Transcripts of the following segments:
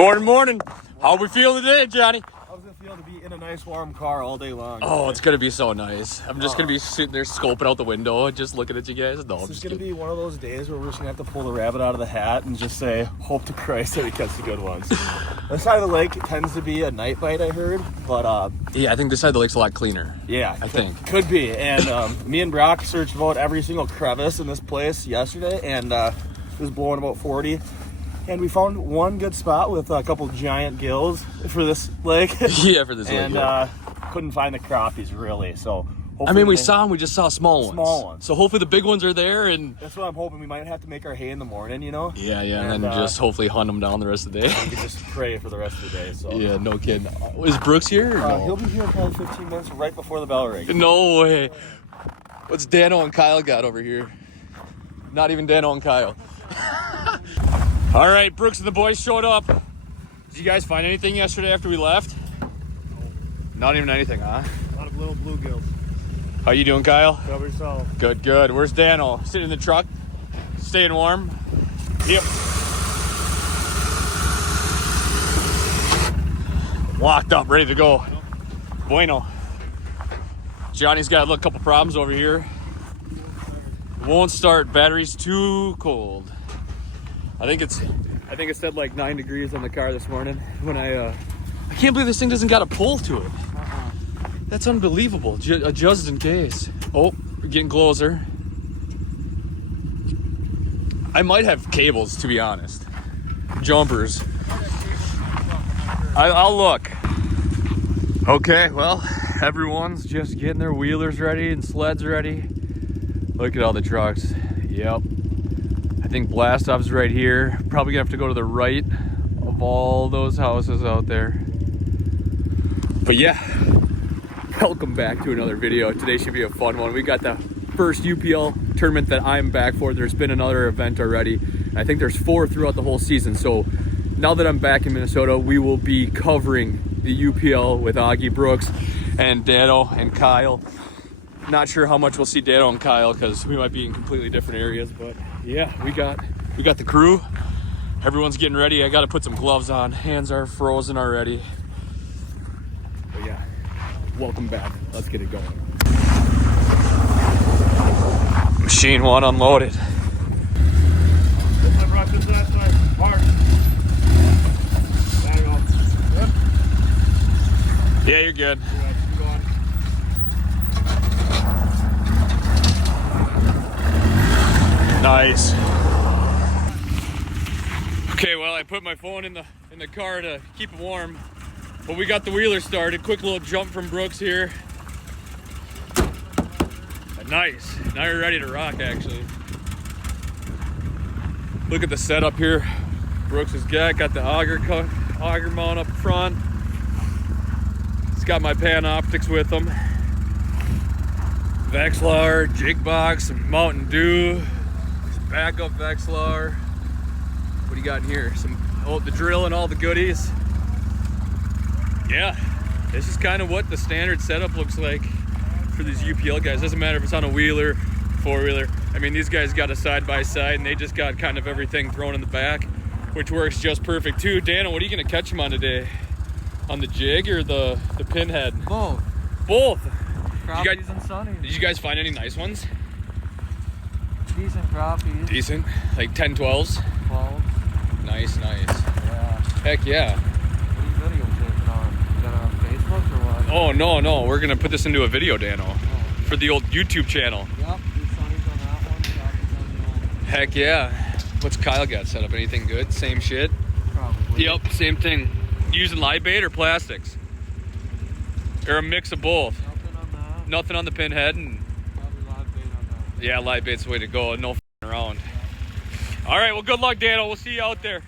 Morning, morning. How we feeling today, Johnny? How's it feel to be in a nice warm car all day long? Oh, it's gonna be so nice. I'm just gonna be sitting there scoping out the window and just looking at you guys. No, I'm This is just going to kidding. be one of those days where we're just going to have to pull the rabbit out of the hat and just say, hope to Christ that we catch the good ones. This side of the lake tends to be a night bite, I heard, but Yeah, I think this side of the lake's a lot cleaner. yeah, I think. could be. And me and Brok searched about every single crevice in this place yesterday, and it was blowing about 40. And we found one good spot with a couple giant gills for this lake. Yeah, for this lake. And yeah. couldn't find the crappies, really, so... I mean, we saw them. We just saw small ones. Small ones. So hopefully the big ones are there, and That's what I'm hoping. We might have to make our hay in the morning, you know? yeah, and then just hopefully hunt them down the rest of the day. We can just pray for the rest of the day, so... Yeah, no kidding. Is Brooks here? Or no? He'll be here in probably 15 minutes right before the bell rings. No way. What's Dano and Kyle got over here? Not even Dano and Kyle. All right, Brooks and the boys showed up. Did you guys find anything yesterday after we left? Not even anything, huh? A lot of little bluegills. How you doing, Kyle? Cover yourself. Good, good. Where's Dano? Sitting in the truck, staying warm. Yep. Locked up, ready to go. Bueno. Johnny's got a couple problems over here. Won't start. Battery's too cold. I think it said like 9 degrees on the car this morning when I can't believe this thing doesn't got a pull to it. That's unbelievable. Just in case. Oh, we're getting closer. I might have cables, to be honest. Jumpers. I'll look. Okay, well, everyone's just getting their wheelers ready and sleds ready. Look at all the trucks. Yep. I think blast off's right here. Probably gonna have to go to the right of all those houses out there. But yeah, welcome back to another video. Today should be a fun one. We got the first UPL tournament that I'm back for. There's been another event already. I think there's 4 throughout the whole season. So now that I'm back in Minnesota, we will be covering the UPL with Augie, Brooks, and Dano and Kyle. Not sure how much we'll see Dano and Kyle because we might be in completely different areas, but yeah, we got the crew. Everyone's getting ready. I got to put some gloves on. Hands are frozen already. But yeah, welcome back. Let's get it going. Machine 1 unloaded. I brought this last time. Hard. There you go. Good? Yeah, you're good. Yeah, keep going. Nice. Okay, well, I put my phone in the car to keep it warm, but we got the wheeler started. Quick little jump from Brooks here. Nice. Now you're ready to rock, actually. Look at the setup here. Brooks has got the auger mount up front. It's got my Panoptics with them. Vexlar, jig box, some Mountain Dew, some backup Vexlar. What do you got in here? The drill and all the goodies. Yeah, this is kind of what the standard setup looks like for these UPL guys. Doesn't matter if it's on a wheeler, 4-wheeler. I mean, these guys got a side-by-side and they just got kind of everything thrown in the back, which works just perfect too. Dano, what are you gonna catch them on today? On the jig or the pinhead? Both. Both. Crappies and sunnies. Did you guys find any nice ones? Decent crappies. Decent, like 10, 12s. 12. Nice. Yeah. Heck yeah. What are you videotaping on? You got it on Facebook or what? Oh, no. We're going to put this into a video, Dano. For the old YouTube channel. Yep. 2 sunnies on that one. Crappies on the old. Heck yeah. What's Kyle got set up? Anything good? Same shit? Probably. Yep, same thing. Using live bait or plastics? Or a mix of both? Nothing on that. Nothing on the pinhead? And Probably live bait on that. yeah, live bait's the way to go. No f***ing around. All right, well, good luck, Dano. We'll see you out there.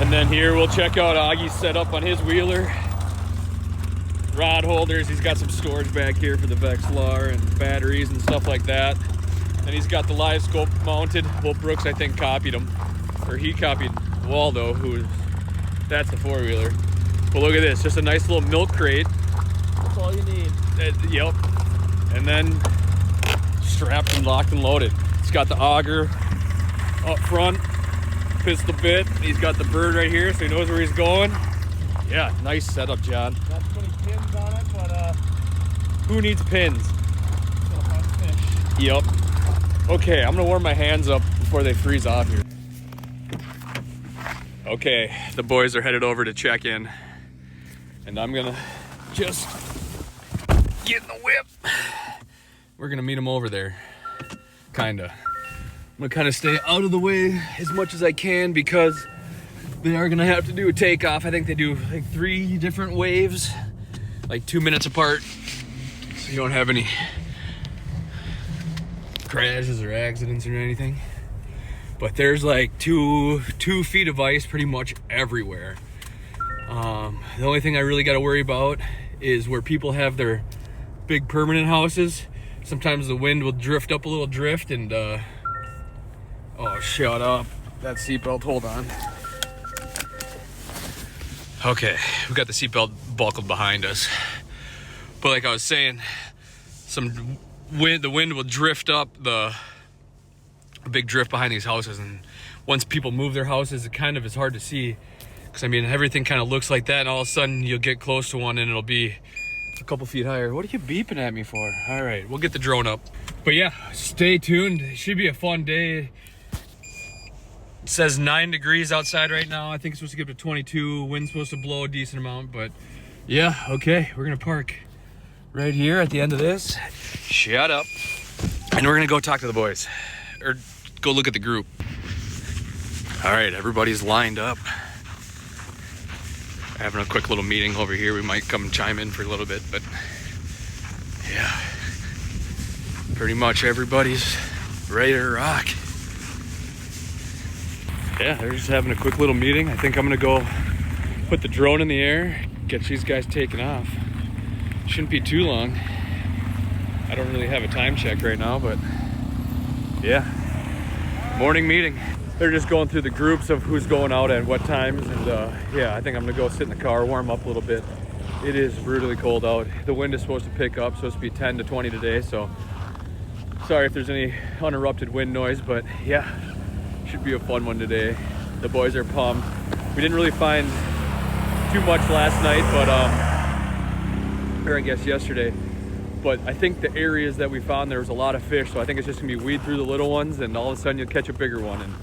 And then here we'll check out Augie's setup on his wheeler. Rod holders, he's got some storage back here for the Vexlar and batteries and stuff like that. Then he's got the live scope mounted. Well, Brooks, I think, copied him. Or he copied Waldo, that's the 4-wheeler. But look at this, just a nice little milk crate. That's all you need. Yep. and then strapped and locked and loaded. It's got the auger up front, pistol bit. He's got the bird right here, so he knows where he's going. Yeah, nice setup, John. Got 20 pins on it, but who needs pins? still find fish. Yep. Okay, I'm gonna warm my hands up before they freeze off here. Okay, the boys are headed over to check in, and I'm gonna just get in the whip. We're gonna meet them over there, kinda. I'm gonna kind of stay out of the way as much as I can because they are gonna have to do a takeoff. I think they do like 3 different waves, like 2 minutes apart, so you don't have any crashes or accidents or anything. But there's like two feet of ice pretty much everywhere. The only thing I really got to worry about is where people have their big permanent houses. Sometimes the wind will drift up a little drift and oh, shut up. That seatbelt, hold on. Okay, we got the seatbelt buckled behind us. But like I was saying, the wind will drift up a big drift behind these houses, and once people move their houses, it kind of is hard to see, because I mean everything kind of looks like that, and all of a sudden you'll get close to one and it'll be a couple feet higher. What are you beeping at me for? All right, we'll get the drone up. But yeah, stay tuned. It should be a fun day. It says 9 degrees outside right now. I think it's supposed to get up to 22. Wind's supposed to blow a decent amount, but yeah, okay, we're gonna park right here at the end of this. Shut up. And we're gonna go talk to the boys, or go look at the group. All right, everybody's lined up. Having a quick little meeting over here. We might come and chime in for a little bit, but yeah, pretty much everybody's ready to rock. Yeah, they're just having a quick little meeting. I think I'm gonna go put the drone in the air, get these guys taken off. Shouldn't be too long. I don't really have a time check right now, but yeah, morning meeting. They're just going through the groups of who's going out at what times, and yeah, I think I'm gonna go sit in the car, warm up a little bit. It is brutally cold out. The wind is supposed to pick up, supposed to be 10 to 20 today, so sorry if there's any uninterrupted wind noise, but yeah, should be a fun one today. The boys are pumped. We didn't really find too much last night, but or I guess yesterday, but I think the areas that we found, there was a lot of fish, so I think it's just gonna be weed through the little ones, and all of a sudden you'll catch a bigger one, and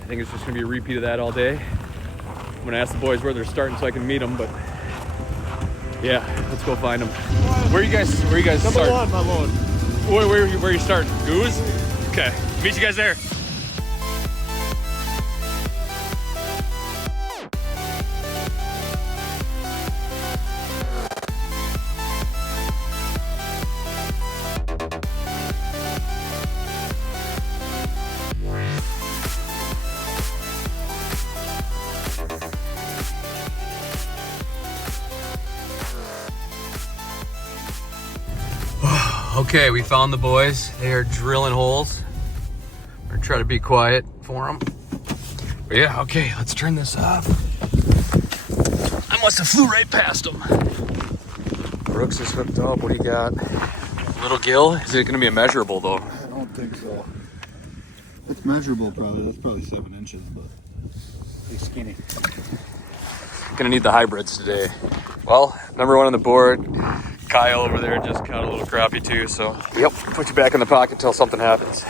I think it's just gonna be a repeat of that all day. I'm gonna ask the boys where they're starting so I can meet them, but yeah, let's go find them. Where you guys Number starting? 1, my lord. Where are you starting? Goose? Okay, meet you guys there. Okay, we found the boys. They are drilling holes. We're gonna try to be quiet for them. But yeah, okay, let's turn this off. I must have flew right past them. Brooks is hooked up. What do you got? Little gill? Is it gonna be a measurable though? I don't think so. It's measurable probably. That's probably 7 inches, but he's skinny. Gonna need the hybrids today. Well, number 1 on the board. Kyle over there just caught a little crappie too, so yep, put you back in the pocket until something happens.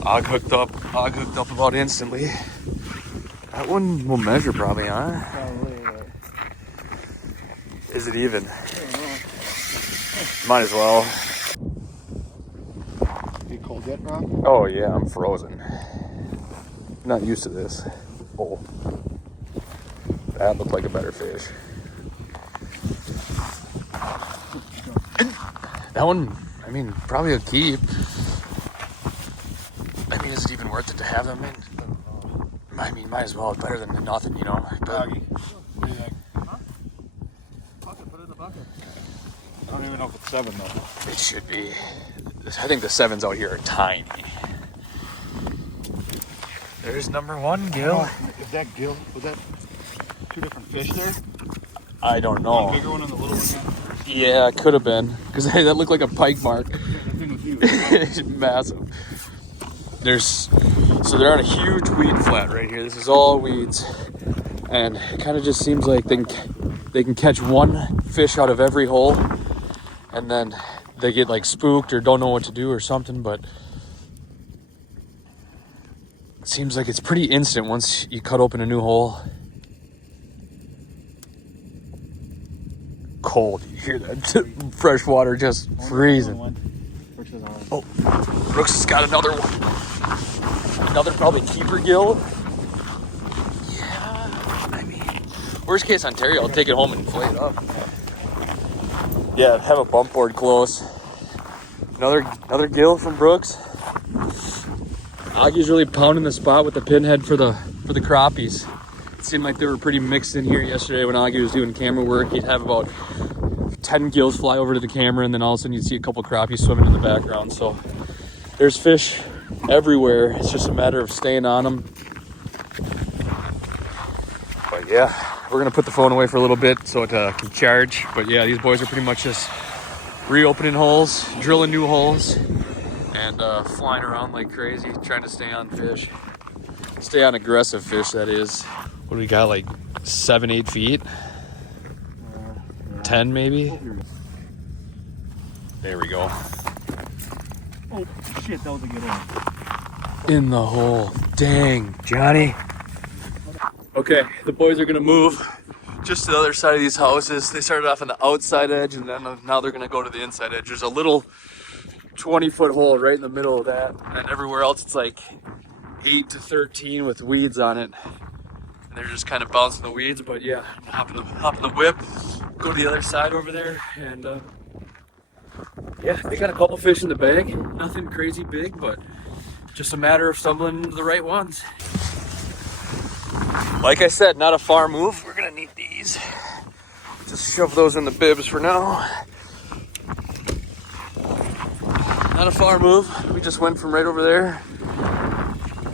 Augie hooked up about instantly. That one will measure probably, huh? Probably. Is it even? Might as well. You cold yet, Brok? Oh yeah, I'm frozen. Not used to this. Oh, that looked like a better fish. That one, I mean, probably a keep. I mean, is it even worth it to have them in? I mean, might as well. Better than nothing, you know. But Augie. What do you think? Bucket, put it in the bucket. I don't even know if it's 7 though. it should be. I think the 7s out here are tiny. There's number 1, Gil. Is that gill? Was that 2 different fish there? I don't know. One bigger one and the little one. Yeah, it could have been. Because hey, that looked like a pike mark. Massive. So they're on a huge weed flat right here. This is all weeds. And it kind of just seems like they can catch one fish out of every hole. And then they get like spooked or don't know what to do or something. But it seems like it's pretty instant once you cut open a new hole. Cold. You hear that? Fresh water just freezing. Oh, Brooks has got another one. Another probably keeper gill. Yeah, I mean, worst case Ontario, I'll take it home and flay it up. Yeah, have a bump board close. Another gill from Brooks. Augie's really pounding the spot with the pinhead for the crappies. It seemed like they were pretty mixed in here yesterday when Augie was doing camera work. He'd have about 10 gills fly over to the camera, and then all of a sudden you'd see a couple crappies swimming in the background. So there's fish everywhere. It's just a matter of staying on them. But yeah, we're gonna put the phone away for a little bit so it can charge. But yeah, these boys are pretty much just reopening holes, drilling new holes, and flying around like crazy, trying to stay on fish. Stay on aggressive fish, that is. What do we got, like 7-8 feet? 10 maybe? There we go. Oh shit, that was a good one. In the hole. Dang, Johnny. Okay, the boys are gonna move just to the other side of these houses. They started off on the outside edge, and then now they're gonna go to the inside edge. There's a little 20-foot hole right in the middle of that, and everywhere else it's like 8 to 13 with weeds on it. And they're just kind of bouncing the weeds, but yeah, hop in the whip, go to the other side over there, and yeah, they got a couple fish in the bag. Nothing crazy big, but just a matter of stumbling into the right ones. Like I said, not a far move. We're gonna need these. Just shove those in the bibs for now. Not a far move. We just went from right over there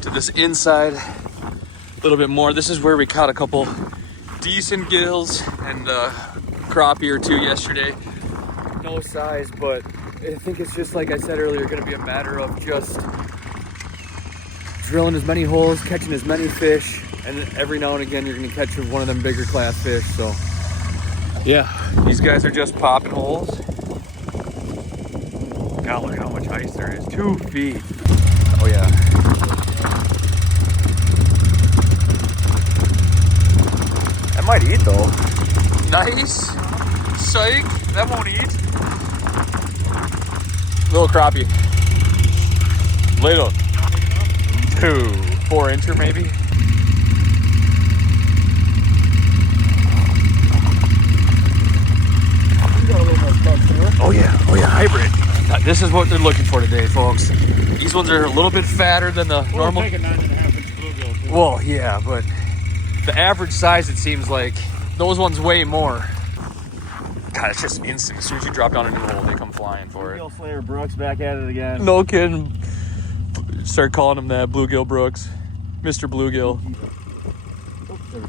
to this inside a little bit more. This is where we caught a couple decent gills and crappie or two yesterday. No size, but I think it's just like I said earlier, going to be a matter of just drilling as many holes, catching as many fish, and every now and again you're going to catch one of them bigger class fish. So yeah, these guys are just popping holes. God, look at how much ice there is. 2 feet. Oh yeah. That might eat though. Nice. Psych. That won't eat. Little crappie. Little. 4 incher maybe. Oh yeah, hybrid. This is what they're looking for today, folks. These ones are a little bit fatter than the normal. Take a 9.5-inch bluegill too. Well, yeah, but the average size, it seems like those ones weigh more. God, it's just instant. As soon as you drop down a new hole, they come flying for it. Bluegill Slayer Brooks back at it again. No kidding. Start calling him that, Bluegill Brooks, Mr. Bluegill. Oh, there we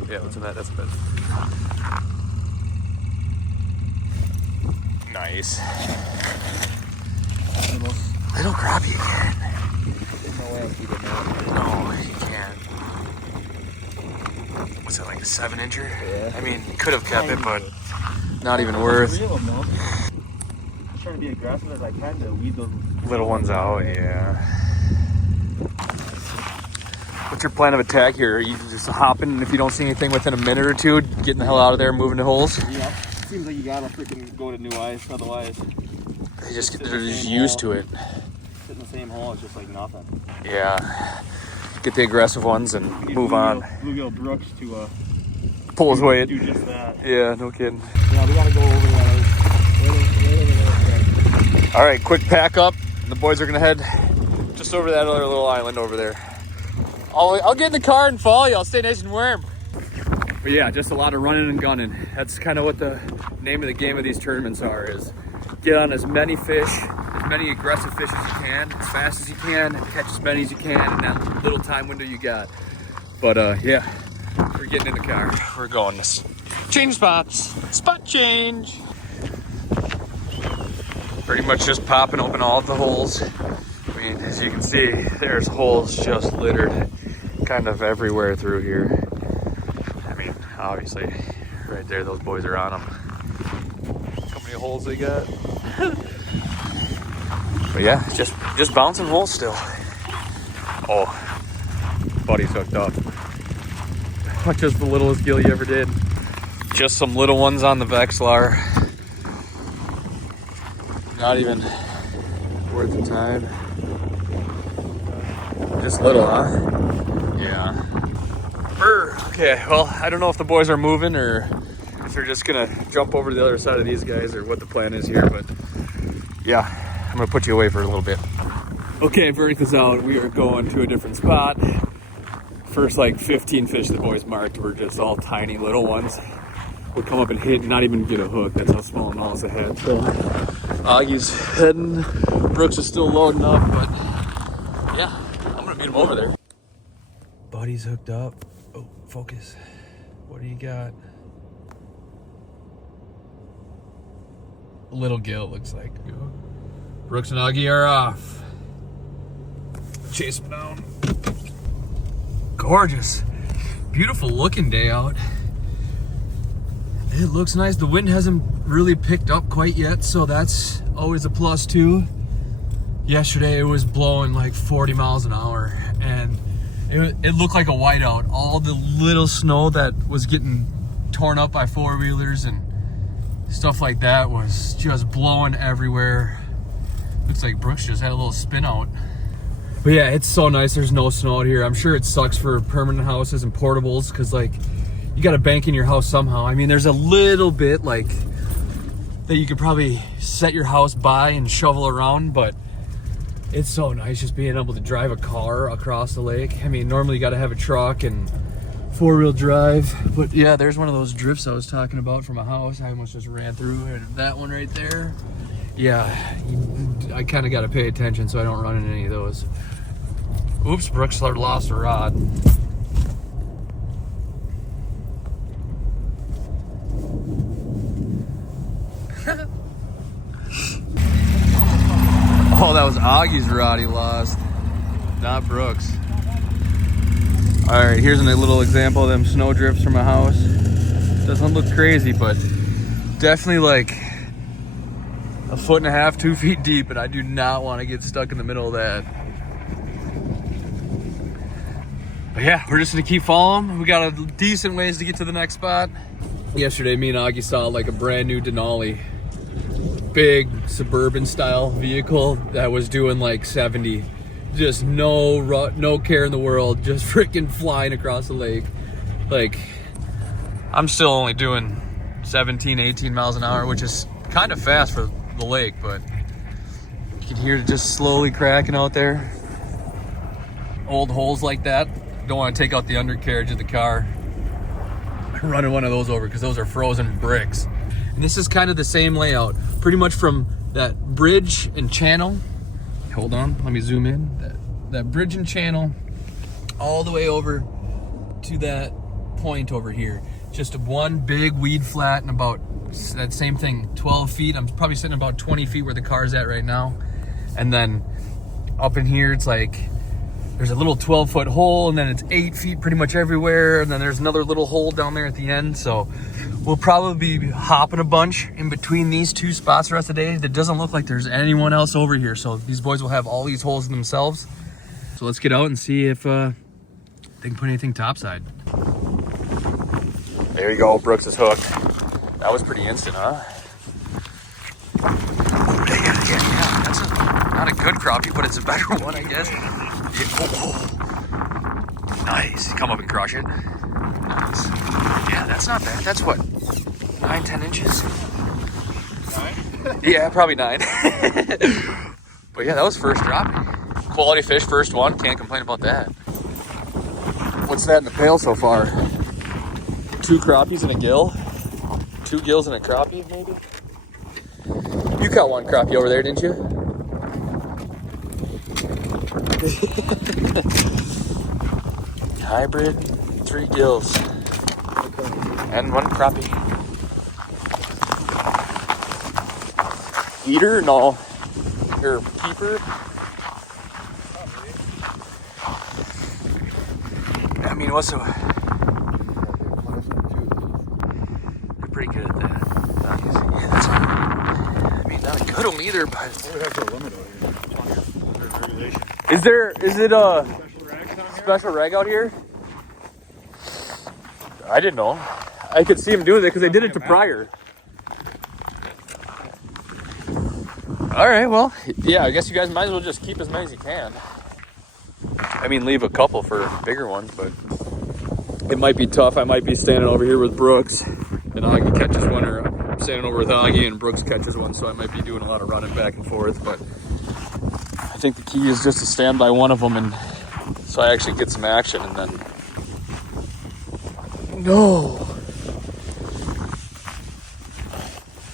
go. Yeah, what's in that? That's a bit. Nice. Little crappie again. No way I'm keeping that. No, you can't. What's it, like a 7-incher? Yeah. I mean, could have kept it, but not even worth. 3 of them, though. I'm trying to be aggressive as I can to weed those Little ones out, yeah. What's your plan of attack here? Are you just hopping, and if you don't see anything within a minute or two, getting the hell out of there, moving to holes? Yeah. Seems like you gotta freaking go to new ice, otherwise. They're just used to it. Sit in the same hole, it's just like nothing. Yeah. Get the aggressive ones and move on. Bluegill Brooks to Pull his weight. do just that. Yeah, no kidding. Yeah, we gotta go over that. All right, quick pack up. The boys are gonna head just over that other little island over there. I'll get in the car and follow you. I'll stay nice and warm. But yeah, just a lot of running and gunning. That's kind of what the name of the game of these tournaments is. Get on as many fish, as many aggressive fish as you can, as fast as you can, and catch as many as you can in that little time window you got. But yeah, we're getting in the car. We're going to change spots. Spot change. Pretty much just popping open all of the holes. I mean, as you can see, there's holes just littered kind of everywhere through here. I mean, obviously, right there, those boys are on them. How many holes they got? But yeah, just bouncing holes still. Oh, buddy's hooked up. Just the littlest gill you ever did. Just some little ones on the Vexlar. Not even worth the time. Just little, huh? Yeah. Brr. Okay, well, I don't know if the boys are moving or if they're just gonna jump over to the other side of these guys or what the plan is here, but yeah, I'm gonna put you away for a little bit. Okay, break this out. We are going to a different spot. First like 15 fish the boys marked were just all tiny little ones. Would come up and hit and not even get a hook. That's how small and all it's a head. So Augie's heading. Brooks is still loading up, but yeah, I'm gonna meet him over there. Buddy's hooked up. Oh, focus. What do you got? A little gill, it looks like. Brooks and Augie are off. Chase him down. Gorgeous. Beautiful looking day out. It looks nice. The wind hasn't really picked up quite yet, so that's always a plus too. Yesterday it was blowing like 40 miles an hour and it looked like a whiteout. All the little snow that was getting torn up by four-wheelers and stuff like that was just blowing everywhere. Looks like Brooks just had a little spin out. But yeah, it's so nice there's no snow out here. I'm sure it sucks for permanent houses and portables because like you got to bank in your house somehow. I mean, there's a little bit like that you could probably set your house by and shovel around, but it's so nice just being able to drive a car across the lake. I mean, normally you got to have a truck and four-wheel drive, but yeah, there's one of those drifts I was talking about from a house. I almost just ran through and that one right there. Yeah, I kind of got to pay attention so I don't run into any of those. Oops, Brooks lost a rod. Oh, that was Augie's rod he lost, not Brooks. All right, here's a little example of them snow drifts from a house. Doesn't look crazy, but definitely like a 1.5 feet, 2 feet deep, and I do not want to get stuck in the middle of that. But yeah, we're just gonna keep following. We got a decent ways to get to the next spot. Yesterday, me and Augie saw like a brand new Denali. Big suburban style vehicle that was doing like 70. Just no care in the world, just freaking flying across the lake. Like, I'm still only doing 17, 18 miles an hour, which is kind of fast for the lake, but you can hear it just slowly cracking out there. Old holes like that, don't want to take out the undercarriage of the car. Running one of those over because those are frozen bricks. And this is kind of the same layout, pretty much from that bridge and channel. Hold on, let me zoom in. That bridge and channel all the way over to that point over here. Just one big weed flat and about that same thing, 12 feet. I'm probably sitting about 20 feet where the car's at right now. And then up in here, it's like, there's a little 12-foot hole, and then it's 8 feet pretty much everywhere. And then there's another little hole down there at the end. So we'll probably be hopping a bunch in between these two spots the rest of the day. It doesn't look like there's anyone else over here. So these boys will have all these holes in themselves. So let's get out and see if they can put anything topside. There you go, Brooks is hooked. That was pretty instant, huh? Oh, yeah, that's not a good crappie, but it's a better one, I guess. Yeah, oh. Nice, come up and crush it. Nice. Yeah, that's not bad. That's what, 9, 10 inches? 9? Yeah, probably 9. But yeah, that was first drop. Quality fish, first one. Can't complain about that. What's that in the pail so far? 2 crappies and a gill? 2 gills and a crappie, maybe? You caught one crappie over there, didn't you? Hybrid, 3 gills. And 1 crappie. eater? No. Or keeper? I mean, what's the... They're pretty good at that. Yeah, that's... I mean, not good of them either, but... We have a limit out here. Is it a special rag out here? I didn't know. I could see them doing it because they did it to Pryor. All right, well, yeah, I guess you guys might as well just keep as many as you can. I mean, leave a couple for bigger ones, but it might be tough. I might be standing over here with Brooks and Augie catches one, or I'm standing over with Augie and Brooks catches one, so I might be doing a lot of running back and forth, but I think the key is just to stand by one of them and so I actually get some action and then... No!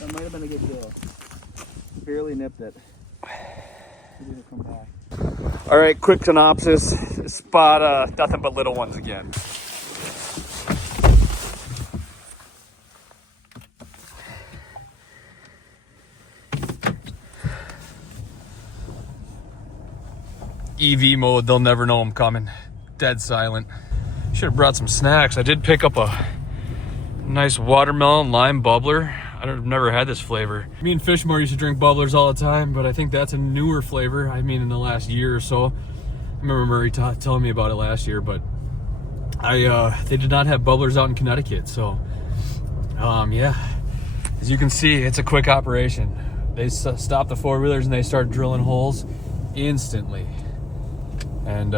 That might have been a good deal. Barely nipped it. He didn't come back. All right, quick synopsis. Spot nothing but little ones again. EV mode, they'll never know I'm coming. Dead silent. Should have brought some snacks. I did pick up a nice watermelon lime bubbler. I've never had this flavor. Me and Fishmore used to drink bubblers all the time, but I think that's a newer flavor. I mean, in the last year or so. I remember Murray telling me about it last year, but they did not have bubblers out in Connecticut. So, yeah, as you can see, it's a quick operation. They stop the four-wheelers and they start drilling holes instantly. And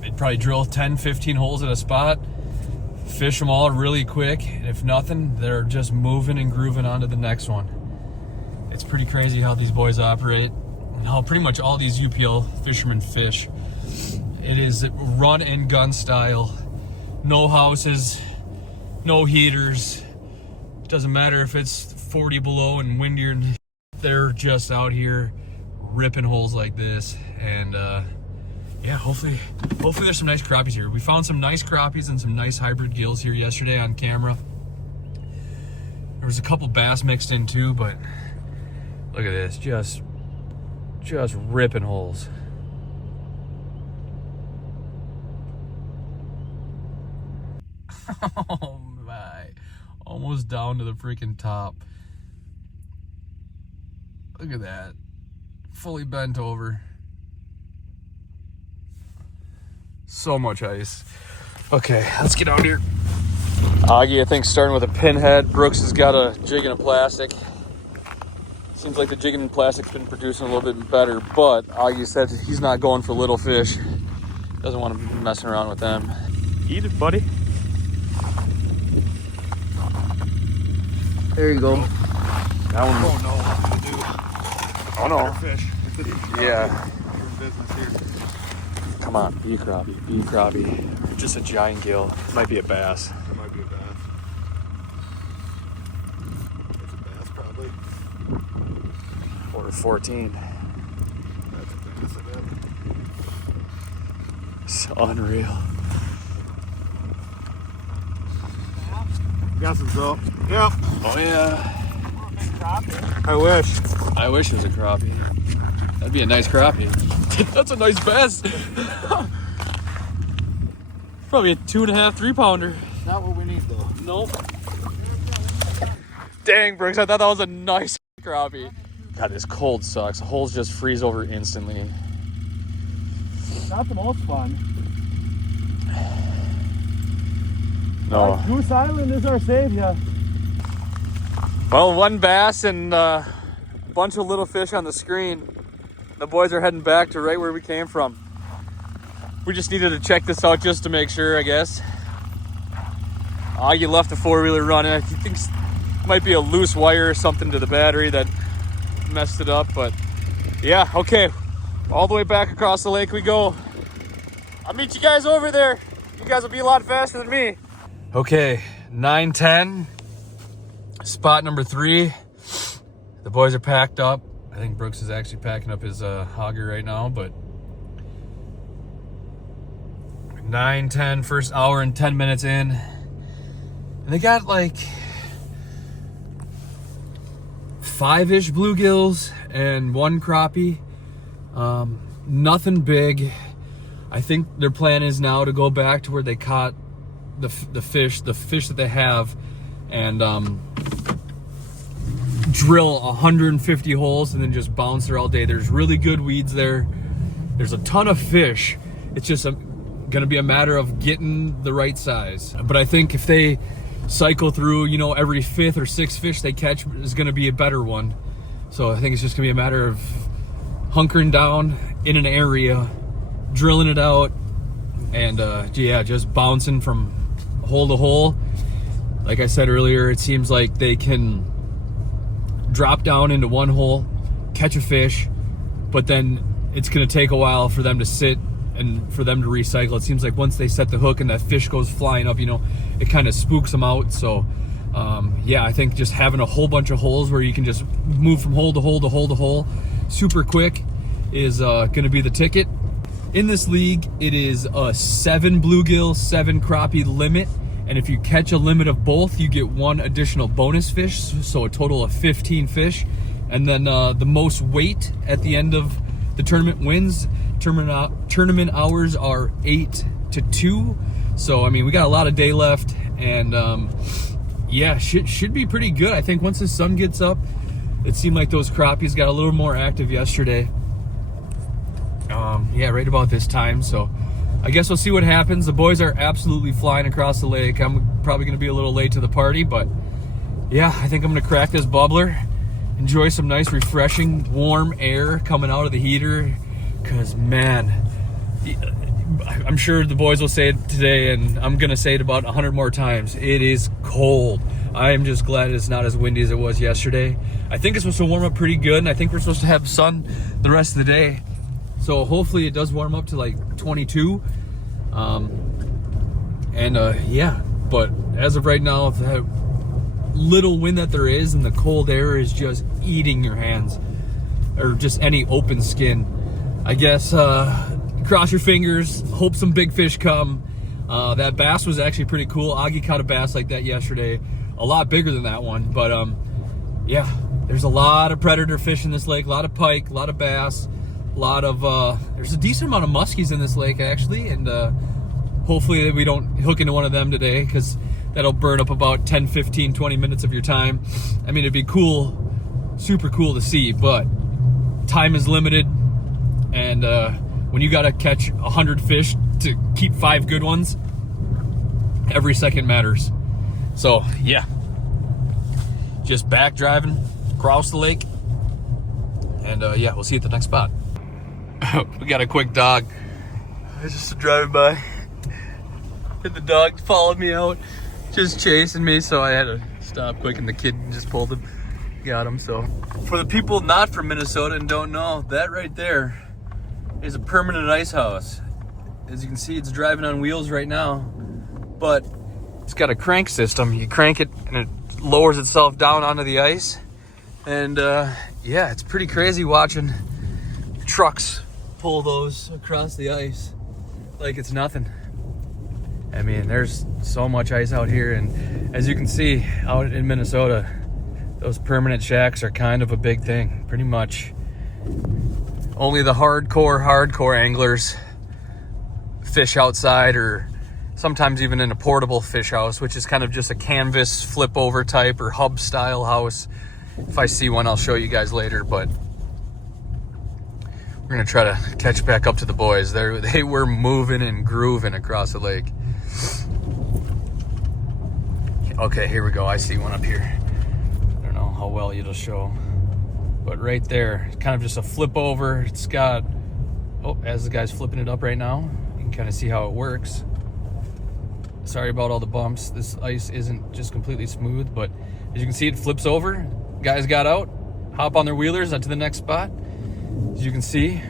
they'd probably drill 10, 15 holes at a spot, fish them all really quick, and if nothing, they're just moving and grooving on to the next one. It's pretty crazy how these boys operate and how pretty much all these UPL fishermen fish. It is run and gun style. No houses, no heaters. It doesn't matter if it's 40 below and windier. They're just out here ripping holes like this. And yeah, hopefully there's some nice crappies here. We found some nice crappies and some nice hybrid gills here yesterday on camera. There was a couple bass mixed in too, but look at this, just ripping holes. Oh my, almost down to the freaking top. Look at that, fully bent over. So much ice. Okay, let's get out here. Augie, I think, starting with a pinhead. Brooks has got a jig and a plastic. Seems like the jig and plastic's been producing a little bit better, but Augie said he's not going for little fish. Doesn't want to be messing around with them. Eat it, buddy. There you go. That one. Oh no, what to do? Oh no. Fish. Yeah. You're in business here. Come on, be a crappie, be a crappie. Or just a giant gill. Might be a bass. It might be a bass. It's a bass probably. Or 14. That's a bass, I bet. It's unreal. Guessing so. Yep. Oh yeah. I wish it was a crappie. That'd be a nice crappie. That's a nice bass. Probably a 2.5, 3 pounder. Not what we need though. Nope. Dang, Brooks, I thought that was a nice crappie. God, this cold sucks. The holes just freeze over instantly. Not the most fun. No. Goose Island is our savior. Well, one bass and a bunch of little fish on the screen. The boys are heading back to right where we came from. We just needed to check this out just to make sure, I guess. Augie left the four-wheeler running. He thinks it might be a loose wire or something to the battery that messed it up, but yeah, okay. All the way back across the lake we go. I'll meet you guys over there. You guys will be a lot faster than me. Okay, 9:10. Spot number 3. The boys are packed up. I think Brooks is actually packing up his hogger right now, but 9:10, first hour and 10 minutes in. And they got like 5-ish bluegills and 1 crappie. Nothing big. I think their plan is now to go back to where they caught the fish that they have, and drill 150 holes and then just bounce there all day. There's really good weeds there. There's a ton of fish. It's just gonna be a matter of getting the right size. But I think if they cycle through, you know, every 5th or 6th fish they catch is gonna be a better one. So I think it's just gonna be a matter of hunkering down in an area, drilling it out, and yeah, just bouncing from hole to hole. Like I said earlier, it seems like they can drop down into one hole, catch a fish, but then it's gonna take a while for them to sit and for them to recycle. It seems like once they set the hook and that fish goes flying up, you know, it kind of spooks them out. So yeah, I think just having a whole bunch of holes where you can just move from hole to hole to hole to hole super quick is gonna be the ticket. In this league, it is a 7 bluegill, 7 crappie limit. And if you catch a limit of both, you get 1 additional bonus fish, so a total of 15 fish. And then the most weight at the end of the tournament wins. Tournament hours are 8 to 2. So, I mean, we got a lot of day left, and yeah, should be pretty good. I think once the sun gets up, it seemed like those crappies got a little more active yesterday. Yeah, right about this time. So I guess we'll see what happens. The boys are absolutely flying across the lake. I'm probably going to be a little late to the party, but yeah, I think I'm going to crack this bubbler, enjoy some nice, refreshing, warm air coming out of the heater, because, man, I'm sure the boys will say it today, and I'm going to say it about 100 more times. It is cold. I am just glad it's not as windy as it was yesterday. I think it's supposed to warm up pretty good, and I think we're supposed to have sun the rest of the day. So hopefully it does warm up to like 22. Yeah, but as of right now, if that little wind that there is and the cold air is just eating your hands, or just any open skin, I guess cross your fingers, hope some big fish come. That bass was actually pretty cool. Augie caught a bass like that yesterday, a lot bigger than that one. But yeah, there's a lot of predator fish in this lake, a lot of pike, a lot of bass, a lot of there's a decent amount of muskies in this lake actually, and hopefully we don't hook into one of them today, because that'll burn up about 10, 15, 20 minutes of your time. I mean, it'd be cool, super cool to see, but time is limited, and when you gotta catch 100 fish to keep 5 good ones, every second matters. So yeah, just back driving across the lake, and yeah, we'll see you at the next spot. We got a quick dog. I was just driving by, and the dog followed me out, just chasing me, so I had to stop quick, and the kid just pulled him, got him. So for the people not from Minnesota and don't know, that right there is a permanent ice house. As you can see, it's driving on wheels right now, but it's got a crank system. You crank it and it lowers itself down onto the ice, and yeah, it's pretty crazy watching trucks pull those across the ice like it's nothing. I mean, there's so much ice out here, and as you can see out in Minnesota, those permanent shacks are kind of a big thing. Pretty much only the hardcore anglers fish outside, or sometimes even in a portable fish house, which is kind of just a canvas flip over type or hub style house. If I see one, I'll show you guys later, but we're gonna try to catch back up to the boys. They were moving and grooving across the lake. Okay, here we go. I see one up here. I don't know how well it'll show, but right there, it's kind of just a flip over. It's got, oh, as the guy's flipping it up right now, you can kind of see how it works. Sorry about all the bumps. This ice isn't just completely smooth, but as you can see, it flips over. Guys got out, hop on their wheelers onto the next spot. As you can see,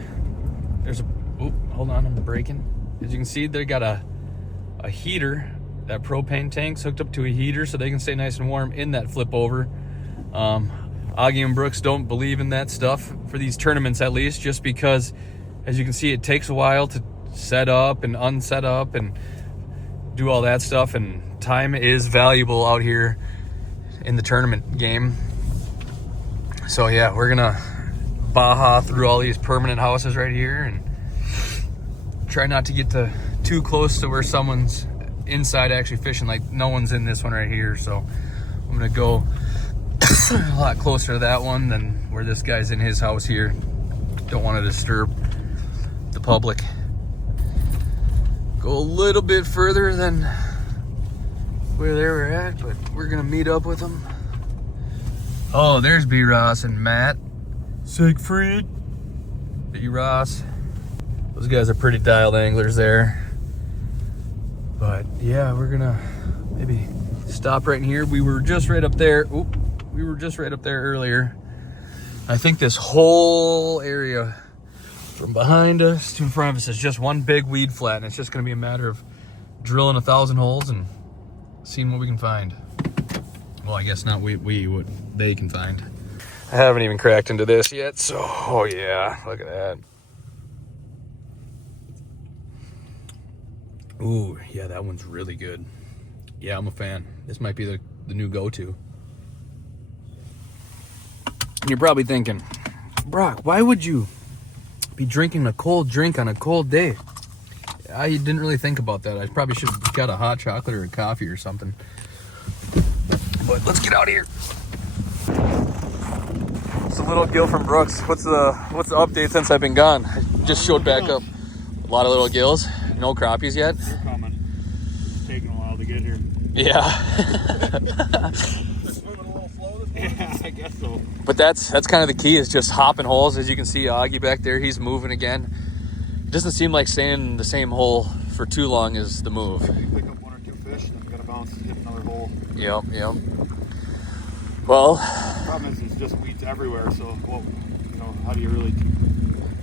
there's a, oh, hold on, I'm braking. As you can see, they got a heater. That propane tank's hooked up to a heater so they can stay nice and warm in that flip over. Augie and Brooks don't believe in that stuff for these tournaments, at least, just because, as you can see, it takes a while to set up and unset up and do all that stuff, and time is valuable out here in the tournament game. So yeah, we're gonna baja through all these permanent houses right here and try not to get too close to where someone's inside actually fishing. Like no one's in this one right here, so I'm gonna go a lot closer to that one than where this guy's in his house here. Don't want to disturb the public. Go a little bit further than where they were at, but we're gonna meet up with them. Oh, there's B. Ross and Matt Siegfried. B. Ross. Those guys are pretty dialed anglers there. But yeah, we're gonna maybe stop right in here. We were just right up there. Oop, we were just right up there earlier. I think this whole area from behind us to in front of us is just one big weed flat, and it's just gonna be a matter of drilling 1,000 holes and seeing what we can find. Well, I guess not what they can find. I haven't even cracked into this yet, so oh yeah, look at that. Ooh, yeah, that one's really good. Yeah, I'm a fan. This might be the new go-to. And you're probably thinking, Brok, why would you be drinking a cold drink on a cold day? I didn't really think about that. I probably should have got a hot chocolate or a coffee or something. But let's get out of here. It's a little gill from Brooks. What's the update since I've been gone? I just showed back up. A lot of little gills. No crappies yet. They're coming. It's taking a while to get here. Yeah. It's moving a little slow this morning. Yeah, I guess so. But that's kind of the key, is just hopping holes. As you can see, Augie back there, he's moving again. It doesn't seem like staying in the same hole for too long is the move. You pick up 1 or 2 fish and then gotta bounce and hit another hole. Yep. Well, The problem is there's just weeds everywhere, so how do you really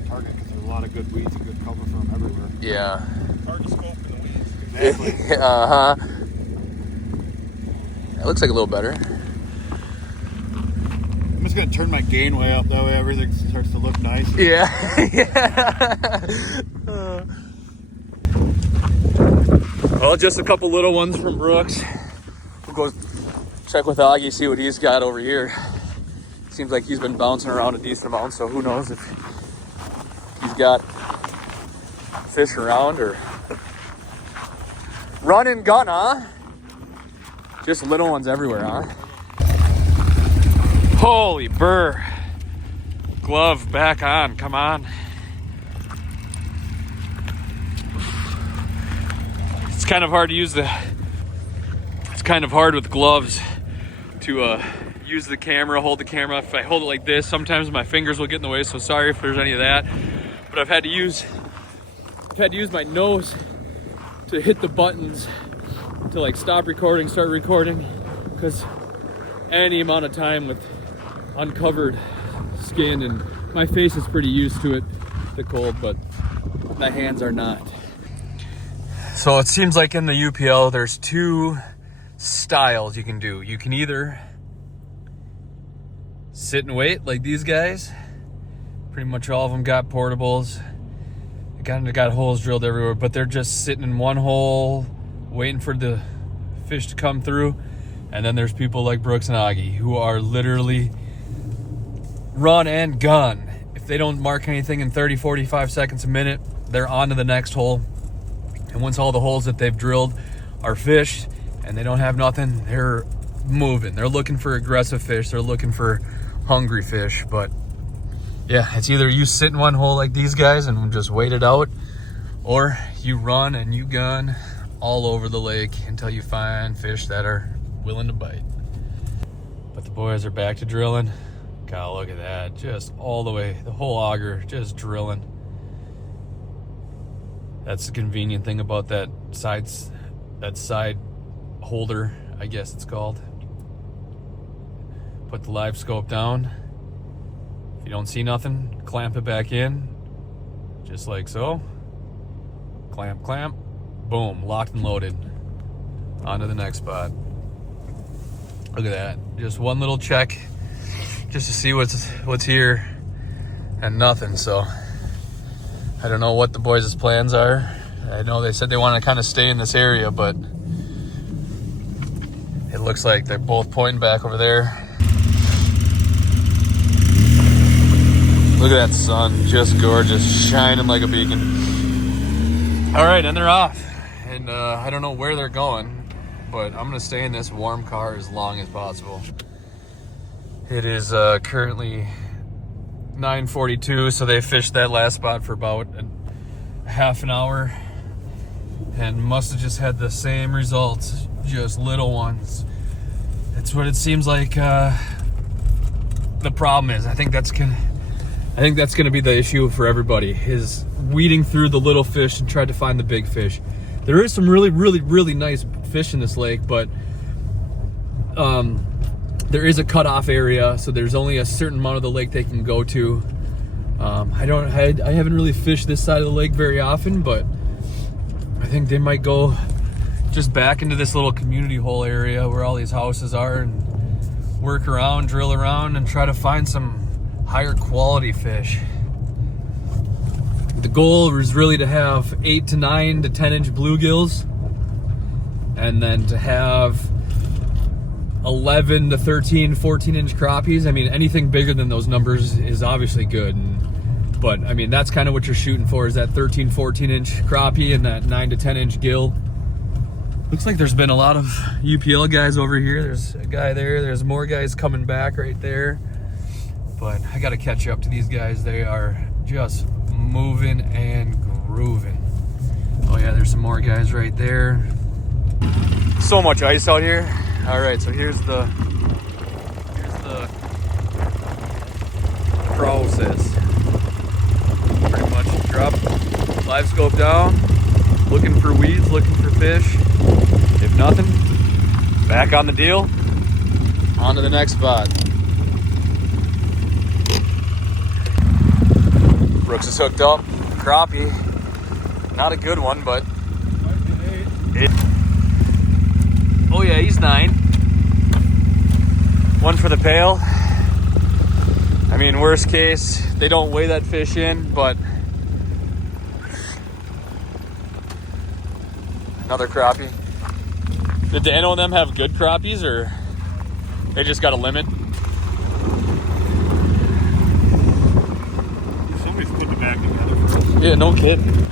target? Because there's a lot of good weeds and good cover from everywhere. yeah. It's hard to scope for the weeds. Exactly. Uh-huh. It looks like a little better. I'm just gonna turn my gain way up, that way everything starts to look nice. Yeah. Well, just a couple little ones from Brooks. We'll go check with Augie, see what he's got over here. Seems like he's been bouncing around a decent amount, so who knows if he's got fish around or run and gun, huh? Just little ones everywhere, huh? Holy burr. Glove back on, come on. It's kind of hard to use it's kind of hard with gloves to use the camera, hold the camera. If I hold it like this, sometimes my fingers will get in the way, so sorry if there's any of that. But I've had to use my nose to hit the buttons to like stop recording, start recording, because any amount of time with uncovered skin, and my face is pretty used to it, the cold, but my hands are not. So it seems like in the UPL there's 2 styles you can do. You can either sit and wait like these guys. Pretty much all of them got portables. They kind of got holes drilled everywhere, but they're just sitting in one hole waiting for the fish to come through. And then there's people like Brooks and Augie who are literally run and gun. If they don't mark anything in 30, 45 seconds a minute, they're on to the next hole. And once all the holes that they've drilled are fished and they don't have nothing, they're moving. They're looking for aggressive fish. They're looking for hungry fish. But yeah, it's either you sit in one hole like these guys and just wait it out, or you run and you gun all over the lake until you find fish that are willing to bite. But the boys are back to drilling. God, look at that. Just all the way, the whole auger just drilling. That's the convenient thing about that side holder, I guess it's called. Put the live scope down. If you don't see nothing, clamp it back in, just like so. Clamp, clamp, boom, locked and loaded. On to the next spot. Look at that, just one little check, just to see what's here, and nothing. So I don't know what the boys' plans are. I know they said they want to kind of stay in this area, but it looks like they're both pointing back over there. Look at that sun, just gorgeous, shining like a beacon. All right, and they're off. And I don't know where they're going, but I'm gonna stay in this warm car as long as possible. It is currently 9:42, so they fished that last spot for about a half an hour and must have just had the same results, just little ones. That's what it seems like the problem is. I think that's gonna be the issue for everybody, is weeding through the little fish and try to find the big fish. There is some really nice fish in this lake, but there is a cutoff area, so there's only a certain amount of the lake they can go to. I haven't really fished this side of the lake very often, but I think they might go just back into this little community hole area where all these houses are and work around, drill around, and try to find some higher quality fish. The goal is really to have 8 to 9 to 10 inch bluegills, and then to have 11 to 13, 14 inch crappies. I mean, anything bigger than those numbers is obviously good. But I mean, that's kind of what you're shooting for, is that 13, 14 inch crappie and that 9 to 10 inch gill. Looks like there's been a lot of UPL guys over here. There's a guy there. There's more guys coming back right there. But I got to catch up to these guys. They are just moving and grooving. Oh yeah, there's some more guys right there. So much ice out here. All right, so here's the process. Pretty much drop live scope down, looking for weeds, looking for fish. If nothing, back on the deal, on to the next spot. Brooks is hooked up, crappie. Not a good one, but oh yeah, he's 9. One for the pail. I mean, worst case, they don't weigh that fish in, but another crappie. Did Dano and them have good crappies, or they just got a limit? Somebody's putting it back together for us. Yeah, no kidding.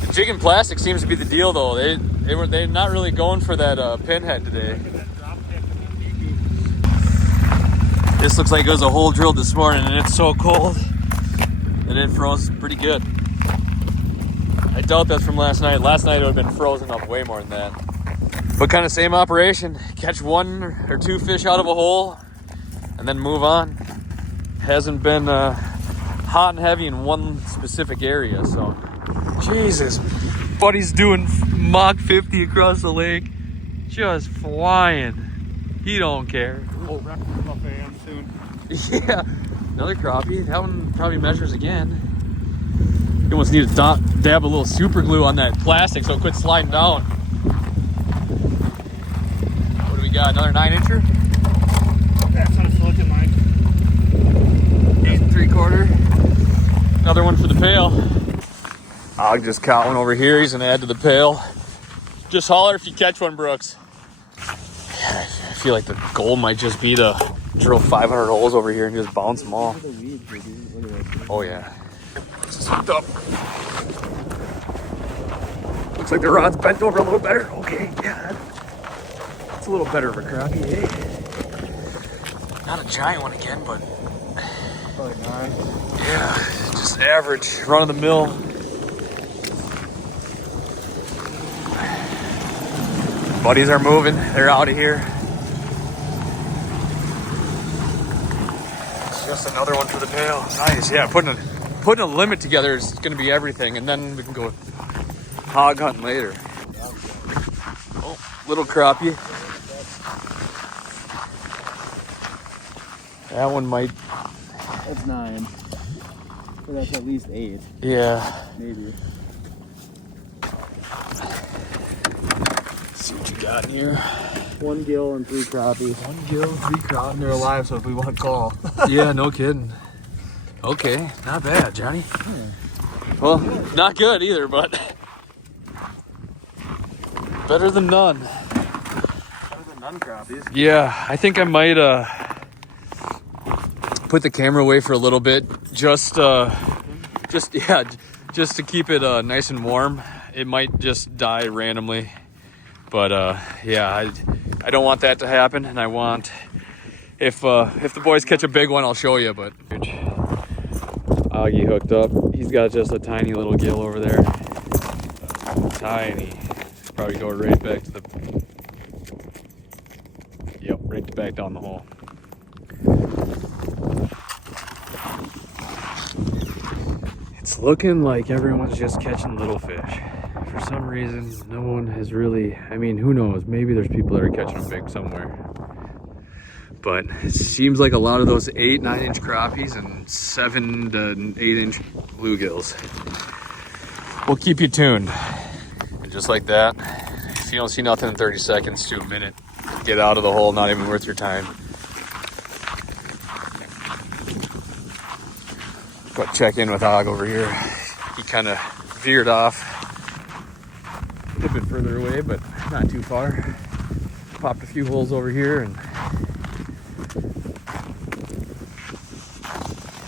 The jig and plastic seems to be the deal, though. They're not really going for that pinhead today. This looks like it was a hole drilled this morning, and it's so cold and it froze pretty good. I doubt that's from last night. Last night it would have been frozen up way more than that. But kind of same operation. Catch 1 or 2 fish out of a hole and then move on. Hasn't been hot and heavy in one specific area, so. Jesus, buddy's doing Mach 50 across the lake. Just flying. He don't care. Yeah, another crappie. That one probably measures again. You almost need to dab a little super glue on that plastic so it quits sliding down. What do we got? Another 9-incher? That's what it's looking like. 8 3/4. Another one for the pail. I'll just caught one over here. He's gonna add to the pail. Just holler if you catch one, Brooks. Yeah, I feel like the goal might just be to drill 500 holes over here and just bounce them all. Oh yeah. It's hooked up. Looks like the rod's bent over a little better. Okay, yeah. It's a little better of a crappie, eh? Not a giant one again, but Probably 9. yeah, just average, run of the mill. Buddies are moving. They're out of here. It's just another one for the pail. Nice. Yeah, putting a limit together is going to be everything, and then we can go hog hunting later. Oh, little crappie. That one might. That's 9. So that's at least 8. Yeah. Maybe. Let's see what you got in here. 1 gill and 3 crappies. 1 gill, 3 crappie. And they're alive, so if we want, call. Yeah, no kidding. Okay, not bad, Johnny. Well, not good either, but better than none. Better than none crappies. Yeah, I think I might put the camera away for a little bit, just to keep it nice and warm. It might just die randomly, but yeah, I don't want that to happen, and I want, if the boys catch a big one, I'll show you. But Augie hooked up. He's got just a tiny little gill over there. Tiny. Probably go right back to the. Yep, right back down the hole. It's looking like everyone's just catching little fish. For some reason, no one has really, I mean, who knows? Maybe there's people that are catching them big somewhere. But it seems like a lot of those 8-9 inch crappies and 7 to 8 inch bluegills. We'll keep you tuned. And just like that, if you don't see nothing in 30 seconds to a minute, get out of the hole, not even worth your time. Go check in with Og over here. He kind of veered off. A bit further away, but not too far. Popped a few holes over here and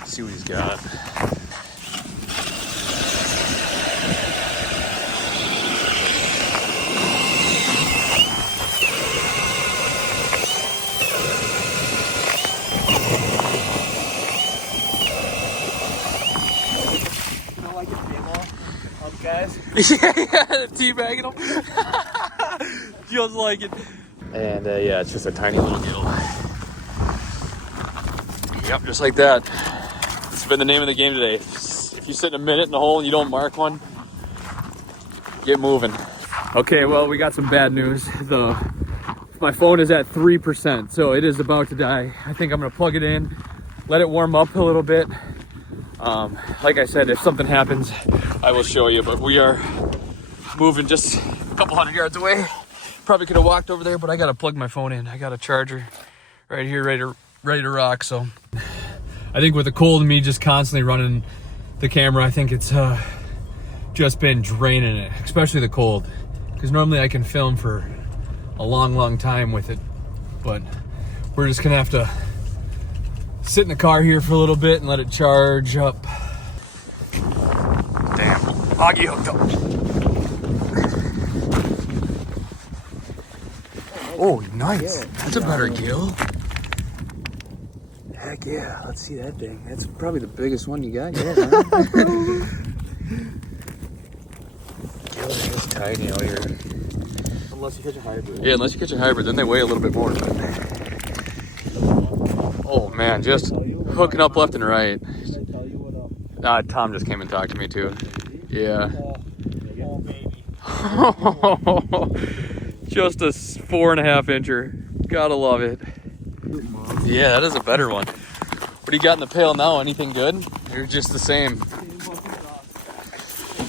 see what he's got. Guys. Yeah, teabagging them. Just like it. And yeah, it's just a tiny little gill. Yep, just like that. It's been the name of the game today. If you sit in a minute in the hole and you don't mark one, get moving. Okay, well, we got some bad news. My phone is at 3%, so it is about to die. I think I'm gonna plug it in, let it warm up a little bit. Like I said, if something happens, I will show you, but we are moving just a couple hundred yards away. Probably could have walked over there, but I gotta plug my phone in. I got a charger right here, ready to rock. So I think with the cold and me just constantly running the camera, I think it's just been draining it, especially the cold, because normally I can film for a long time with it, but we're just gonna have to sit in the car here for a little bit and let it charge up. Damn, Augie hooked up. Oh, nice. That's a better gill. Heck yeah, let's see that thing. That's probably the biggest one you got yet, huh? Gills are just tiny out here. Unless you catch a hybrid. Yeah, unless you catch a hybrid, then they weigh a little bit more. Oh man, just hooking up left and right. Tom just came and talked to me too. Yeah. Oh, baby. Just a 4.5 incher. Gotta love it. Yeah, that is a better one. What do you got in the pail now? Anything good? You're just the same.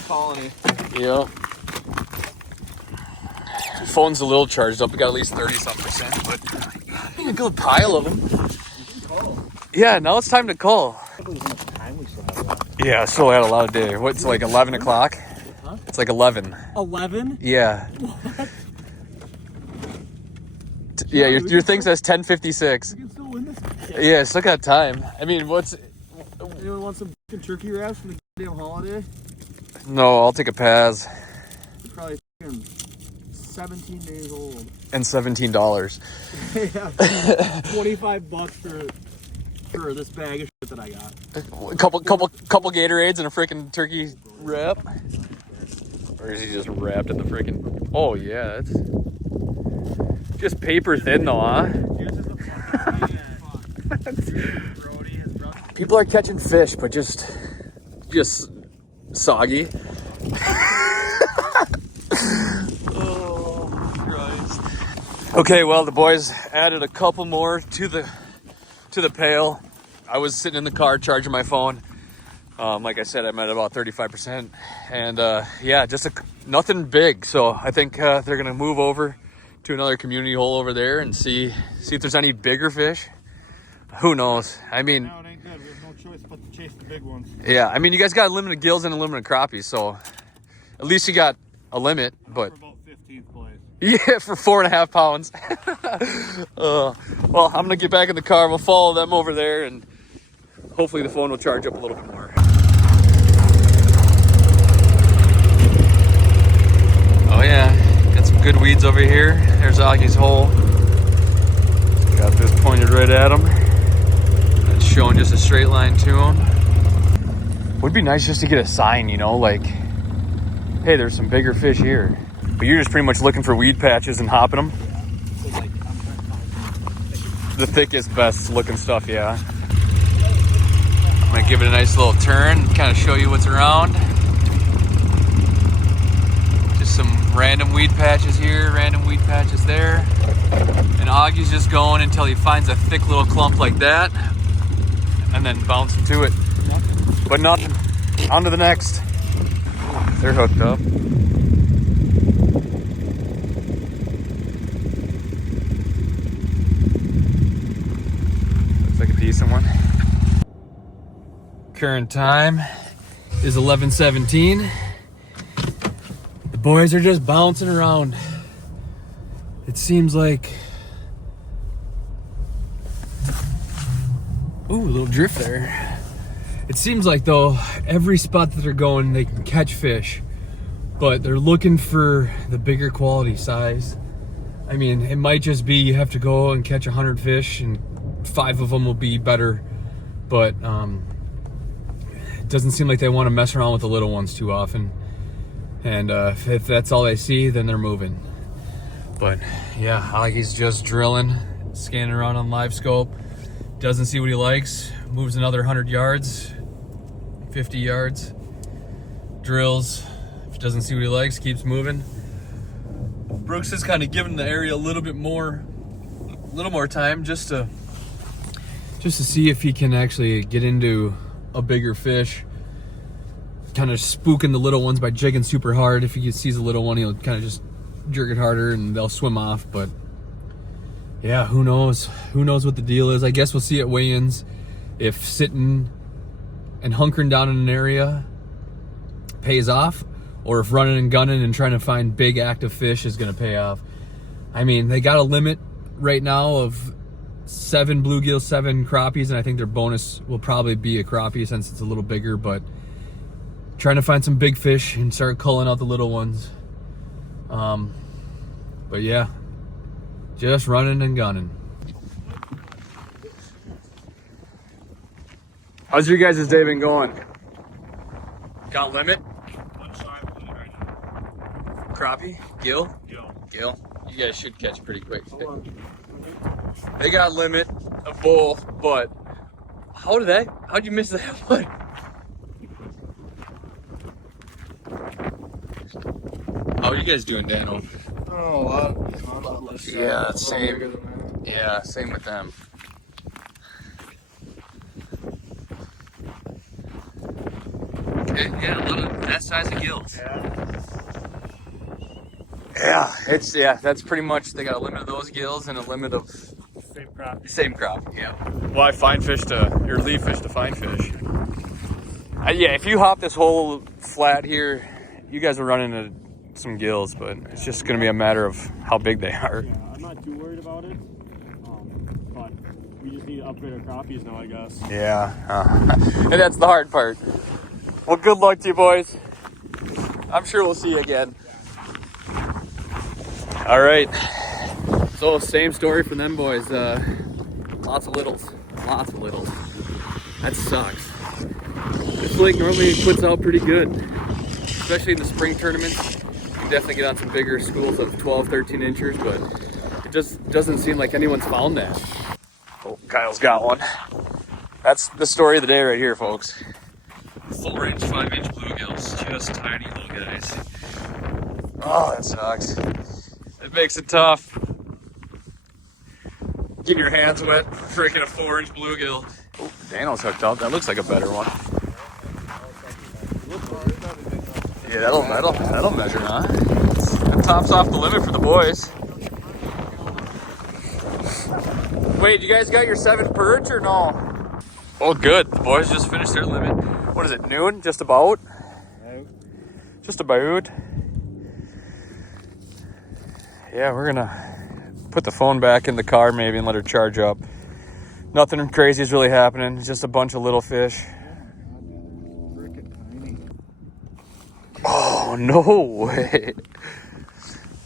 Colony. Yeah. The phone's a little charged up. We got at least 30-something%, but a good pile of them. Yeah, now it's time to call. Yeah, still had a lot of day. What's like 11 o'clock? Huh? It's like 11. 11? Yeah. What? Yeah, your thing says 10:56. We can still win this. Yeah, still got time. I mean, what's... Anyone want some turkey wraps from the goddamn holiday? No, I'll take a pass. It's probably 17 days old. And $17. Yeah, $25 for this bag of shit that I got. A couple Gatorades and a freaking turkey wrap. Or is he just wrapped in the freaking... Oh yeah, that's just paper thin though, huh? People are catching fish, but just soggy. Oh Christ. Okay, well the boys added a couple more to the pail. I was sitting in the car charging my phone. Like I said, I'm at about 35%, and yeah, just nothing big. So I think they're gonna move over to another community hole over there and see if there's any bigger fish. Who knows? I mean, no, it ain't good. We have no choice but to chase the big ones. Yeah, I mean, you guys got limited gills and a limited crappies, so at least you got a limit. But for about 15th place. Yeah, for 4.5 pounds. Well, I'm gonna get back in the car. We'll follow them over there and hopefully the phone will charge up a little bit more. Oh yeah, got some good weeds over here. There's Augie's hole. Got this pointed right at him. It's showing just a straight line to him. Would be nice just to get a sign, you know, like, hey, there's some bigger fish here. But you're just pretty much looking for weed patches and hopping them. The thickest, best looking stuff, yeah. I'm gonna give it a nice little turn, kind of show you what's around. Just some random weed patches here, random weed patches there. And Augie's just going until he finds a thick little clump like that, and then bouncing to it. But nothing. On to the next. They're hooked up. Looks like a decent one. Current time is 11:17. The boys are just bouncing around. It seems like, ooh, a little drift there. It seems like though, every spot that they're going, they can catch fish, but they're looking for the bigger quality size. I mean, it might just be you have to go and catch 100 fish and 5 of them will be better, but it doesn't seem like they want to mess around with the little ones too often. And if that's all they see, then they're moving. But yeah, Augie's just drilling, scanning around on live scope. Doesn't see what he likes, moves another 100 yards, 50 yards, drills. If he doesn't see what he likes, keeps moving. Brooks is kind of giving the area a little more time just to see if he can actually get into a bigger fish. Kind of spooking the little ones by jigging super hard. If he sees a little one, he'll kind of just jerk it harder and they'll swim off. But yeah, who knows? Who knows what the deal is? I guess we'll see at weigh-ins if sitting and hunkering down in an area pays off, or if running and gunning and trying to find big active fish is going to pay off. I mean, they got a limit right now of 7 bluegills, 7 crappies, and I think their bonus will probably be a crappie since it's a little bigger, but trying to find some big fish and start culling out the little ones. But yeah, just running and gunning. How's your guys' day been going? Got limit? Crappie? Gill? Gill. You guys should catch pretty quick. They got limit of both, but how'd you miss that one? How are you guys doing, Dano? Oh, a lot less. Yeah, same. Yeah, same with them. Okay, yeah, a lot of that size of gills. Yeah, that's pretty much, they got a limit of those gills and a limit of same crop. Yeah. Why find fish or leave fish to find fish? Yeah, if you hop this whole flat here, you guys will run into some gills, but it's just going to be a matter of how big they are. Yeah, I'm not too worried about it, but we just need to upgrade our crappies now, I guess. Yeah, and that's the hard part. Well, good luck to you boys. I'm sure we'll see you again. All right, so same story for them boys. Lots of littles. That sucks. This lake normally puts out pretty good, especially in the spring tournaments. You definitely get on some bigger schools of 12, 13 inches, but it just doesn't seem like anyone's found that. Oh, Kyle's got one. That's the story of the day right here, folks. Full range 5-inch bluegills, just tiny little guys. Oh, that sucks. It makes it tough. Getting your hands wet, freaking a 4-inch bluegill. Oh, Dano's hooked up. That looks like a better one. Yeah, that'll measure, huh? That tops off the limit for the boys. Wait, you guys got your 7 perch or no? Oh, good. The boys just finished their limit. What is it, noon? Just about? Just about. Yeah, we're gonna put the phone back in the car maybe and let her charge up. Nothing crazy is really happening. Just a bunch of little fish. Oh, no way.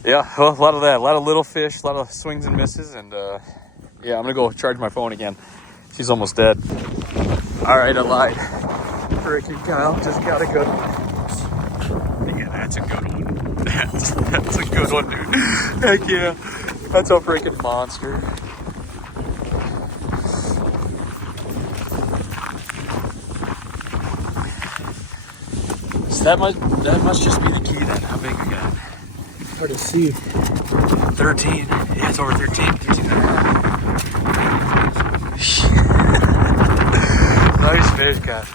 Yeah, well, a lot of that. A lot of little fish, a lot of swings and misses. And yeah, I'm going to go charge my phone again. She's almost dead. All right, I lied. Freaking Kyle just got a good one. Yeah, that's a good one. That's a good one, dude. Heck yeah. That's a freaking monster. So that must just be the key then. How big we got? Hard to see. 13. Yeah, it's over 13. 13 and a half. Nice fish, guys.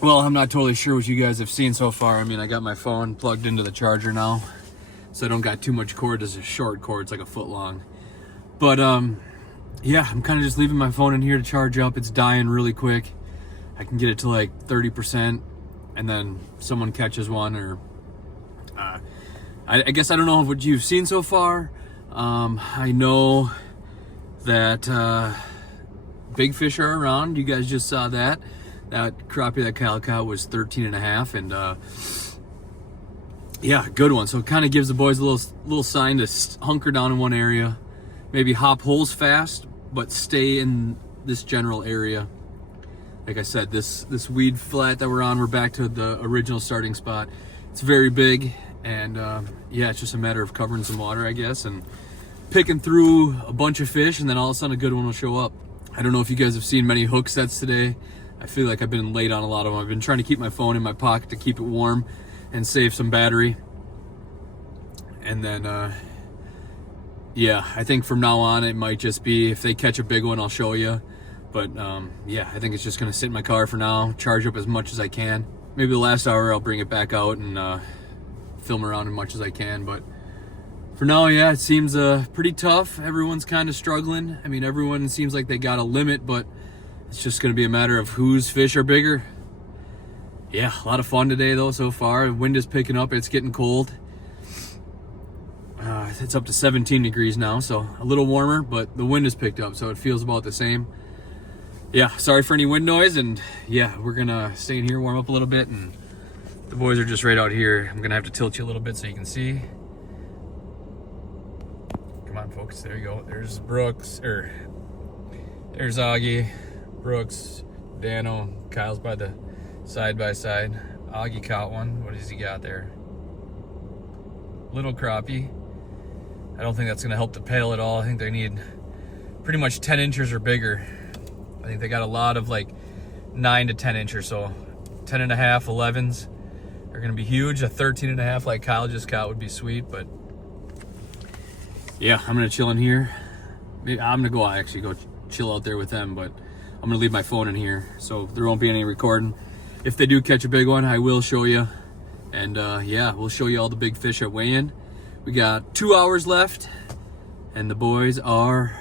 Well, I'm not totally sure what you guys have seen so far. I mean, I got my phone plugged into the charger now, so I don't got too much cord. It's a short cord. It's like a foot long. But yeah, I'm kind of just leaving my phone in here to charge up. It's dying really quick. I can get it to like 30%, and then someone catches one, or I guess I don't know what you've seen so far. I know that big fish are around. You guys just saw that. That crappie that Kyle caught was 13 and a half, and yeah, good one. So it kind of gives the boys a little sign to hunker down in one area, maybe hop holes fast, but stay in this general area. Like I said, this weed flat that we're on, we're back to the original starting spot. It's very big, and yeah, it's just a matter of covering some water, I guess, and picking through a bunch of fish, and then all of a sudden a good one will show up. I don't know if you guys have seen many hook sets today. I feel like I've been late on a lot of them. I've been trying to keep my phone in my pocket to keep it warm and save some battery. And then, yeah, I think from now on it might just be, if they catch a big one, I'll show you. But yeah, I think it's just gonna sit in my car for now, charge up as much as I can. Maybe the last hour I'll bring it back out and film around as much as I can. But for now, yeah, it seems pretty tough. Everyone's kind of struggling. I mean, everyone seems like they got a limit, but it's just gonna be a matter of whose fish are bigger. Yeah, a lot of fun today though so far. The wind is picking up, it's getting cold. It's up to 17 degrees now, so a little warmer, but the wind has picked up, so it feels about the same. Yeah, sorry for any wind noise, and yeah, we're gonna stay in here, warm up a little bit, and the boys are just right out here. I'm gonna have to tilt you a little bit so you can see. Come on, folks, there you go. There's Brooks, there's Augie, Brooks, Dano, Kyle's by the side by side. Augie caught one. What has he got there? Little crappie. I don't think that's gonna help the pail at all. I think they need pretty much 10 inches or bigger. I think they got a lot of like 9 to 10 inches, so 10 and a half, 11s are gonna be huge. A 13 and a half like Kyle just caught would be sweet, but yeah, I'm gonna chill in here. Maybe I'm gonna go actually go chill out there with them, but I'm gonna leave my phone in here, so there won't be any recording. If they do catch a big one, I will show you. And yeah, we'll show you all the big fish at weigh-in. We got 2 hours left, and the boys are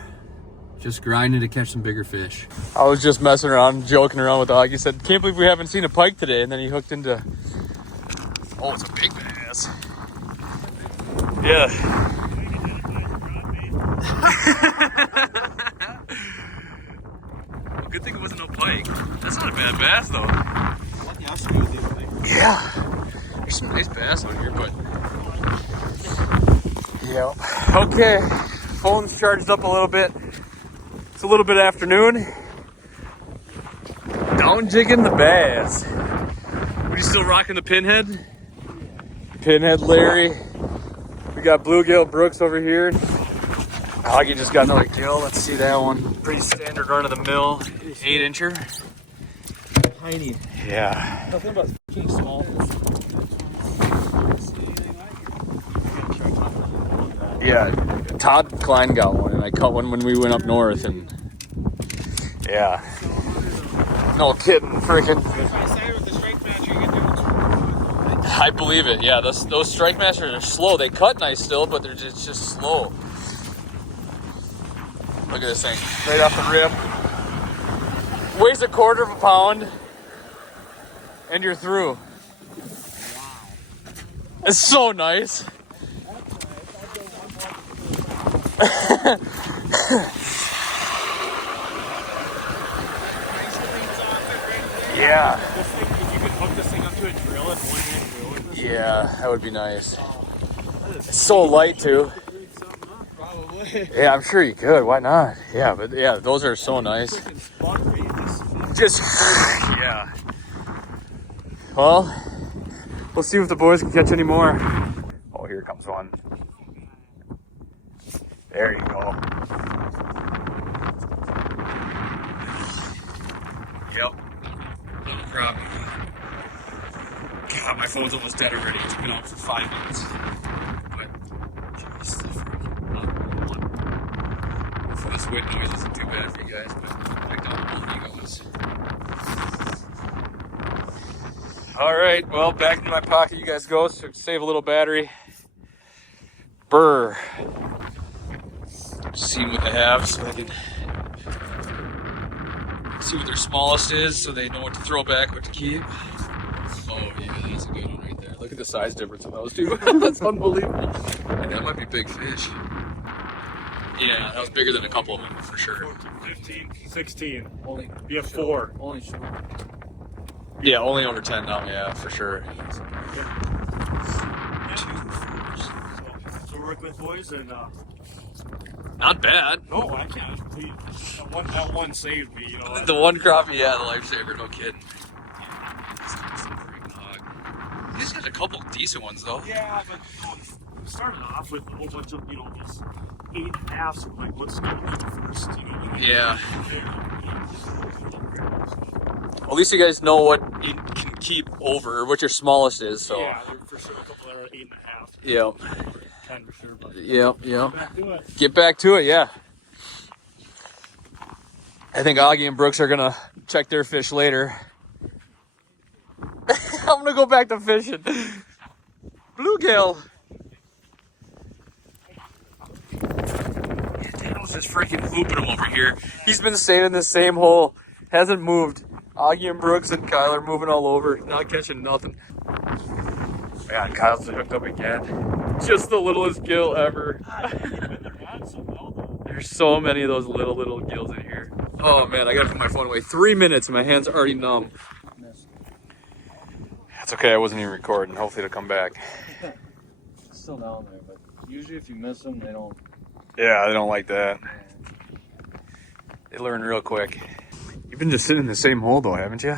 just grinding to catch some bigger fish. I was just messing around, joking around with Augie. He said, can't believe we haven't seen a pike today. And then he hooked into, oh, it's a big bass. Yeah. Well, good thing it wasn't no pike. That's not a bad bass, though. Yeah. There's some nice bass on here, but yep. Okay, phone's charged up a little bit. It's a little bit afternoon. Down jigging the bass. Are you still rocking the pinhead? Pinhead Larry. We got bluegill Brooks over here. Augie just got another gill. Let's see that one. Pretty standard run of the mill, 8-incher. Tiny. Yeah. Nothing about fucking small. Yeah, Todd Klein got one, and I caught one when we went up north, and yeah. No kidding, freaking. I believe it, yeah. Those strike masters are slow. They cut nice still, but they're just slow. Look at this thing, right off the rip. Weighs a quarter of a pound, and you're through. It's so nice. Yeah. This thing, if you could hook this thing up to a drill and one-hand drill with this. Yeah, that would be nice. It's so light too. Probably. Yeah, I'm sure you could. Why not? Yeah, but yeah, those are so nice. Freaking spun rate. Just yeah. Well, we'll see if the boys can catch any more. Oh, here comes one. There you go. Yep. Little crappie. God, my phone's almost dead already. It's been out for 5 minutes. But jeez, the freaking one. Hopefully this wind noise isn't too bad for you guys, but I picked out bluegills. All right, well, back into my pocket you guys go, so save a little battery. Brr. Just seeing what they have so I can see what their smallest is so they know what to throw back, what to keep. Oh yeah, that's a good one right there. Look at the size difference in those two. That's unbelievable. And that might be big fish. Yeah, that was bigger than a couple of them for sure. 15, 16. Only. You have 4. Only short. Yeah, only under 10 now, yeah, for sure. So work with boys and Not bad. no, I can't. That one saved me, you know. The one crappie, yeah, the lifesaver, no kidding. You just got a couple decent ones though. Yeah, but we started off with a whole bunch of, these 8.5s. I'm like, let's go first, Yeah. At least you guys know what you can keep over, or what your smallest is, so. Yeah, there for sure a couple that are 8.5. Yep. 10 for sure, but Yep. back to it. Get back to it, yeah. I think Augie and Brooks are gonna check their fish later. I'm gonna go back to fishing. Bluegill. Yeah, Daniel's just freaking looping him over here. He's been staying in the same hole, hasn't moved. Augie and Brooks and Kyle are moving all over, not catching nothing. Yeah, Kyle's hooked up again. Just the littlest gill ever. There's so many of those little gills in here. Oh man, I gotta put my phone away. 3 minutes and my hands are already numb. That's okay, I wasn't even recording. Hopefully it'll come back. It's still down there, but usually if you miss them, they don't. Yeah, they don't like that. They learn real quick. You've been just sitting in the same hole though, haven't you?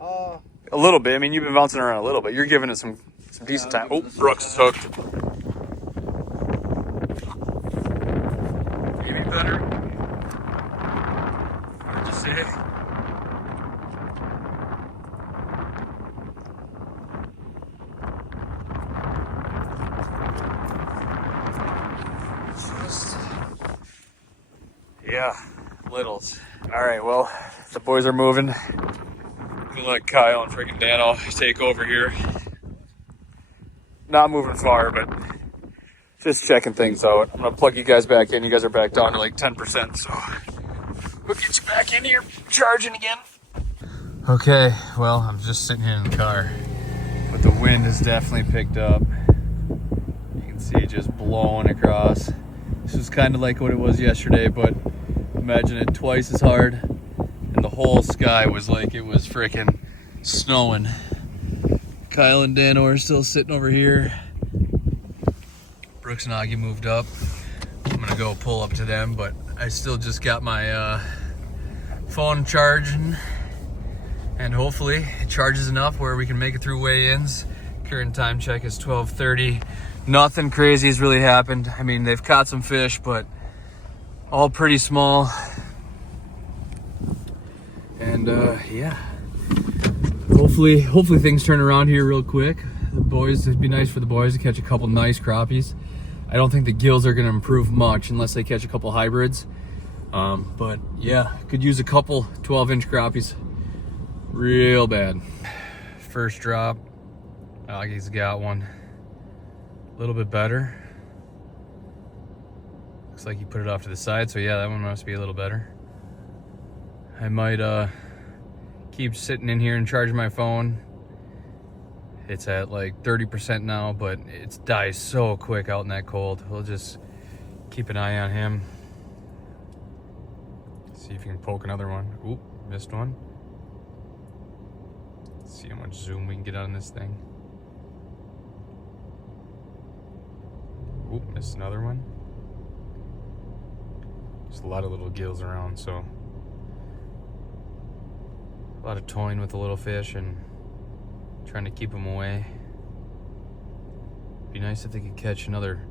A little bit. I mean, you've been bouncing around a little bit. You're giving it some decent time. Oh, Brooks is hooked. Maybe better. Hard to say. Yeah, littles. All right, well, the boys are moving. I'm gonna let Kyle and freaking Dano take over here. Not moving far, but just checking things out. I'm gonna plug you guys back in. You guys are back down to like 10%, so we'll get you back in here charging again. Okay, well, I'm just sitting here in the car, but the wind has definitely picked up. You can see it just blowing across. This is kind of like what it was yesterday, but imagine it twice as hard, and the whole sky was like it was freaking snowing. Kyle and Dano are still sitting over here. Brooks and Augie moved up. I'm gonna go pull up to them, but I still just got my phone charging, and hopefully it charges enough where we can make it through weigh-ins. Current time check is 12:30. Nothing crazy has really happened. I mean, they've caught some fish, but all pretty small. And yeah, hopefully things turn around here real quick. The boys, it'd be nice for the boys to catch a couple nice crappies. I don't think the gills are gonna improve much unless they catch a couple hybrids. But yeah, could use a couple 12-inch crappies real bad. First drop, Augie's got one. A little bit better. Looks like he put it off to the side, so yeah, that one must be a little better. I might keep sitting in here and charging my phone. It's at like 30% now, but it dies so quick out in that cold. We'll just keep an eye on him. See if you can poke another one. Oop, missed one. See how much zoom we can get on this thing. Oop, missed another one. There's a lot of little gills around, so a lot of toying with the little fish and trying to keep them away. Be nice if they could catch another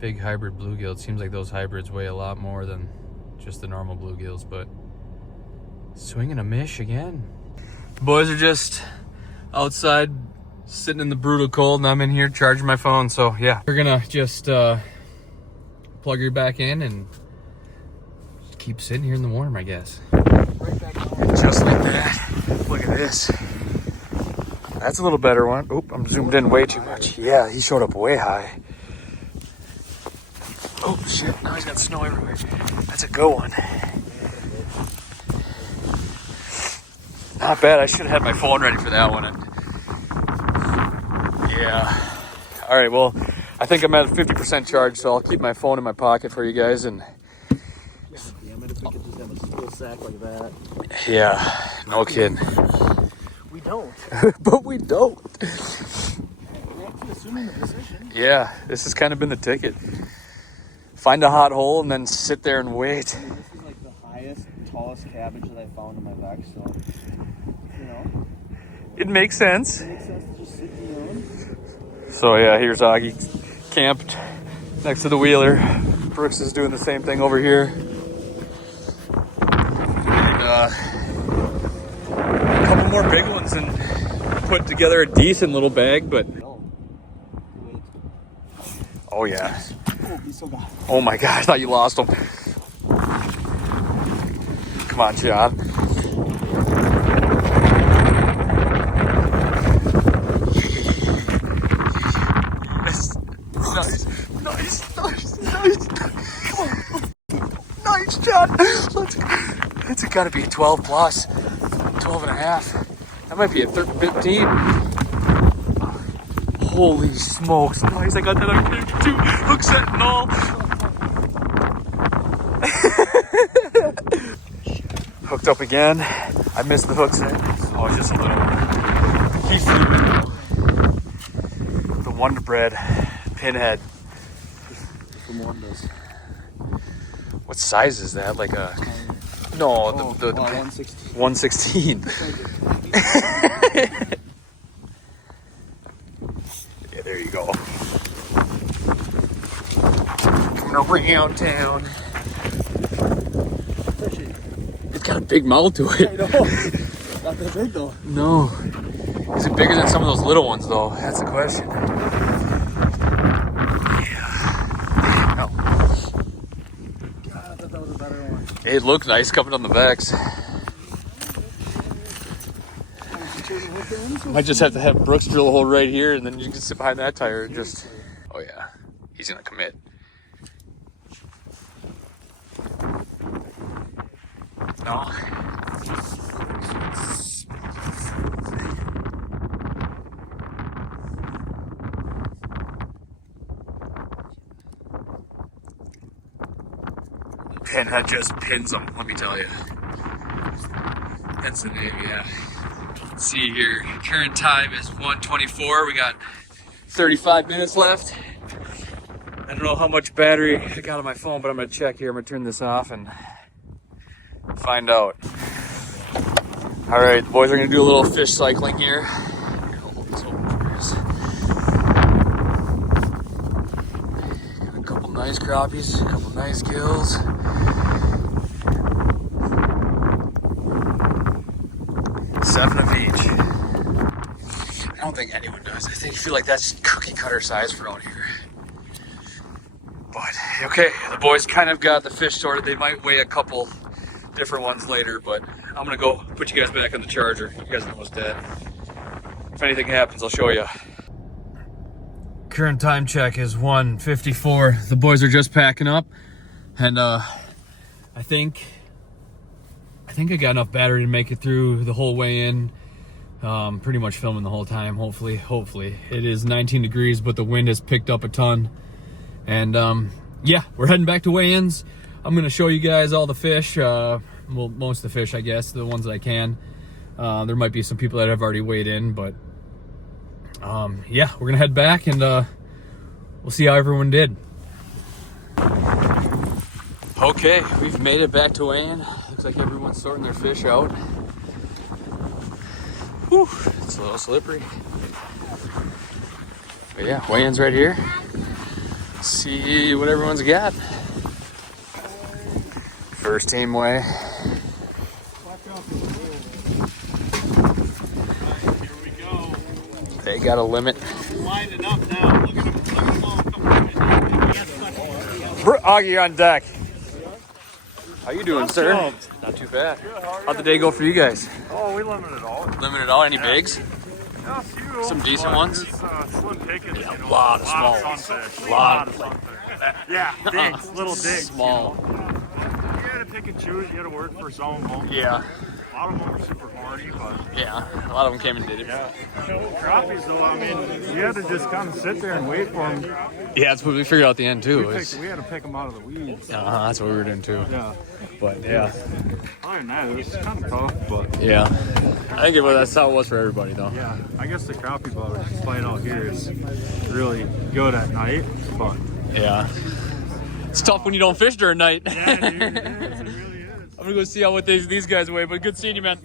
big hybrid bluegill. It seems like those hybrids weigh a lot more than just the normal bluegills, but swinging a mish again. The boys are just outside sitting in the brutal cold, and I'm in here charging my phone. So yeah, we're gonna just plug her back in and keep sitting here in the warm, I guess. Right back home. Just like that. Look at this. That's a little better one. Oop, I'm zoomed in way too much. Yeah, he showed up way high. Oh shit, now he's got snow everywhere. That's a good one. Not bad. I should have had my phone ready for that one. Yeah. All right, well, I think I'm at 50% charge, so I'll keep my phone in my pocket for you guys. And Damn it, if we could just have a full sack like that. yeah, no kidding. We don't. But we don't. We're actually assuming the position. Yeah, this has kind of been the ticket. Find a hot hole and then sit there and wait. I mean, this is like the highest, tallest cabbage that I found in my back, so, you know. It makes sense. It makes sense to just sit down. So yeah, here's Augie camped next to the wheeler. Brooks is doing the same thing over here. And a couple more big ones and put together a decent little bag, but oh yeah. Oh, he's so bad. Oh my god, I thought you lost him. Come on, John. Nice. Come on. Nice, John. That's gotta be a 12 plus. 12 and a half. That might be a 15. Holy smokes. Nice, I got that on camera too. Hook set and all. Hooked up again. I missed the hook set. Oh, just a little. He's the Wonder Bread pinhead. From Wonders. What size is that? Like a... No, the 116. 116. Yeah, there you go. Coming around town. It's got a big mouth to I it. know. Not that big though. No. Is it bigger than some of those little ones though? That's the question. Yeah. No. God, I thought that was a better one. It looked nice coming on the backs. Might just have to have Brooks drill a hole right here, and then you can sit behind that tire and just... Oh yeah, he's gonna commit. No. Pinhead just pins him, let me tell you. That's the name, yeah. Let's see here, current time is 1:24. We got 35 minutes left. I don't know how much battery I got on my phone, but I'm gonna check here. I'm gonna turn this off and find out. All right, the boys are gonna do a little fish cycling here. Hold this open for us. Got a couple nice crappies, a couple nice gills. Seven of each. I don't think anyone does. I feel like that's cookie cutter size for out here. But okay, the boys kind of got the fish sorted. They might weigh a couple different ones later, but I'm gonna go put you guys back on the charger. You guys are almost dead. If anything happens, I'll show you. Current time check is 1:54. The boys are just packing up, and I think I got enough battery to make it through the whole way in. Pretty much filming the whole time, hopefully. It is 19 degrees, but the wind has picked up a ton. And yeah, we're heading back to weigh-ins. I'm gonna show you guys all the fish, well, most of the fish, I guess, the ones that I can. There might be some people that have already weighed in, but yeah, we're gonna head back and we'll see how everyone did. Okay, we've made it back to weigh-in. Looks like everyone's sorting their fish out. Whew, it's a little slippery. But yeah, weigh-in's right here. Let's see what everyone's got. First team weigh. They got a limit. Lining up now. Look at them all coming. Augie on deck. How you doing, sir? Not too bad. How'd the day go for you guys? Oh, we limited all. Limited all? Any bigs? Yeah, a few. Some decent ones? Slim pickings. Yeah, a lot of small ones. Sunfish. A lot of Yeah, digs, little digs. Small. You had to pick and choose. You had to work for some of them. Yeah. A lot of them were super hardy, but Yeah. A lot of them came and did it. yeah. Crappies, though, I mean, you had to just kind of sit there and wait for them. Yeah, that's what we figured out at the end too. We had to pick them out of the weeds. That's what we were doing too. Yeah. But yeah. Other than that, it was kind of tough, but Yeah. I think that's how it was for everybody though. yeah, I guess the crappie boat fight out here is really good at night, but Yeah. It's tough when you don't fish during night. yeah, dude, it is. It really is. I'm gonna go see how what these guys weigh, but good seeing you, man.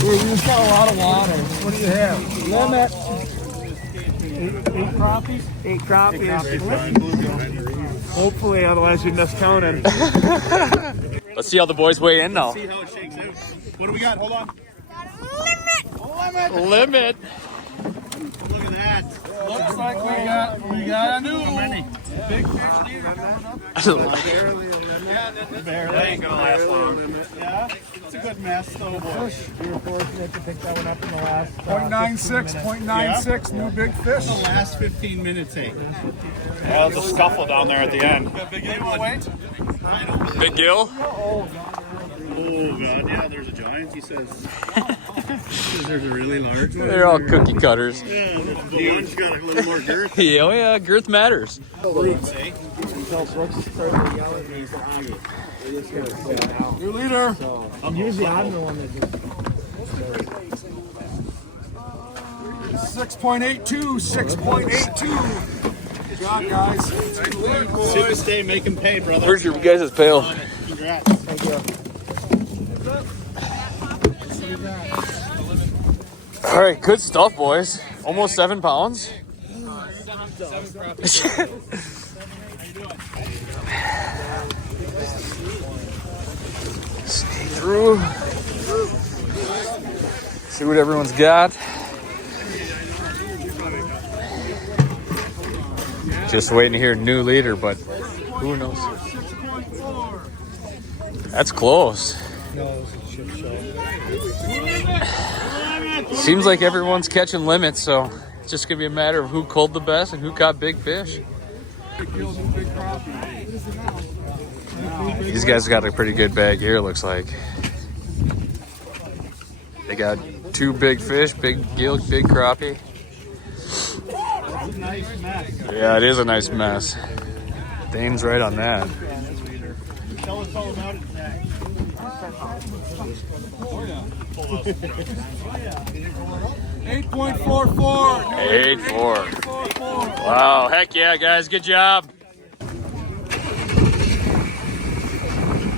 We've got a lot of water. What do you have? Limit. 8 crappies? 8 crappies. Hopefully, otherwise you'd miss counting. Let's see how the boys weigh in now. See how it shakes out. What do we got? Hold on. Limit. Look at that. Looks like we got a new big fish leader coming up. Barely. That ain't gonna last long. Yeah, it's a good mess though, boy. We were fortunate to pick that one up in the last 0.96, new big fish. The last 15 minutes, hey. Yeah, there's a scuffle down there at the end. Big weight? Big gill. Oh, God, yeah, there's a giant, he says. There's a really large one. They're all cookie cutters. Yeah, the one's got a little more girth. Yeah, oh yeah, girth matters. Brooks, eh? Until Brooks started to yell at me, he's Augie. We're just going to sit down. New leader. So, usually I'm the one that just... 6.82. Good job, guys. Super stay, make him pay, brother. Where's your guys' pail? Congrats. Thank you. All right, good stuff, boys. Almost 7 pounds. Sneak through. See what everyone's got. Just waiting to hear new leader, but who knows? That's close. Seems like everyone's catching limits, so it's just gonna be a matter of who culled the best and who caught big fish. These guys got a pretty good bag here, looks like. They got 2 big fish, big gill, big crappie. Yeah, it is a nice mess. Dane's right on that. Tell us all about it, Zach. 8.44. 8-4. Wow, heck yeah, guys, good job.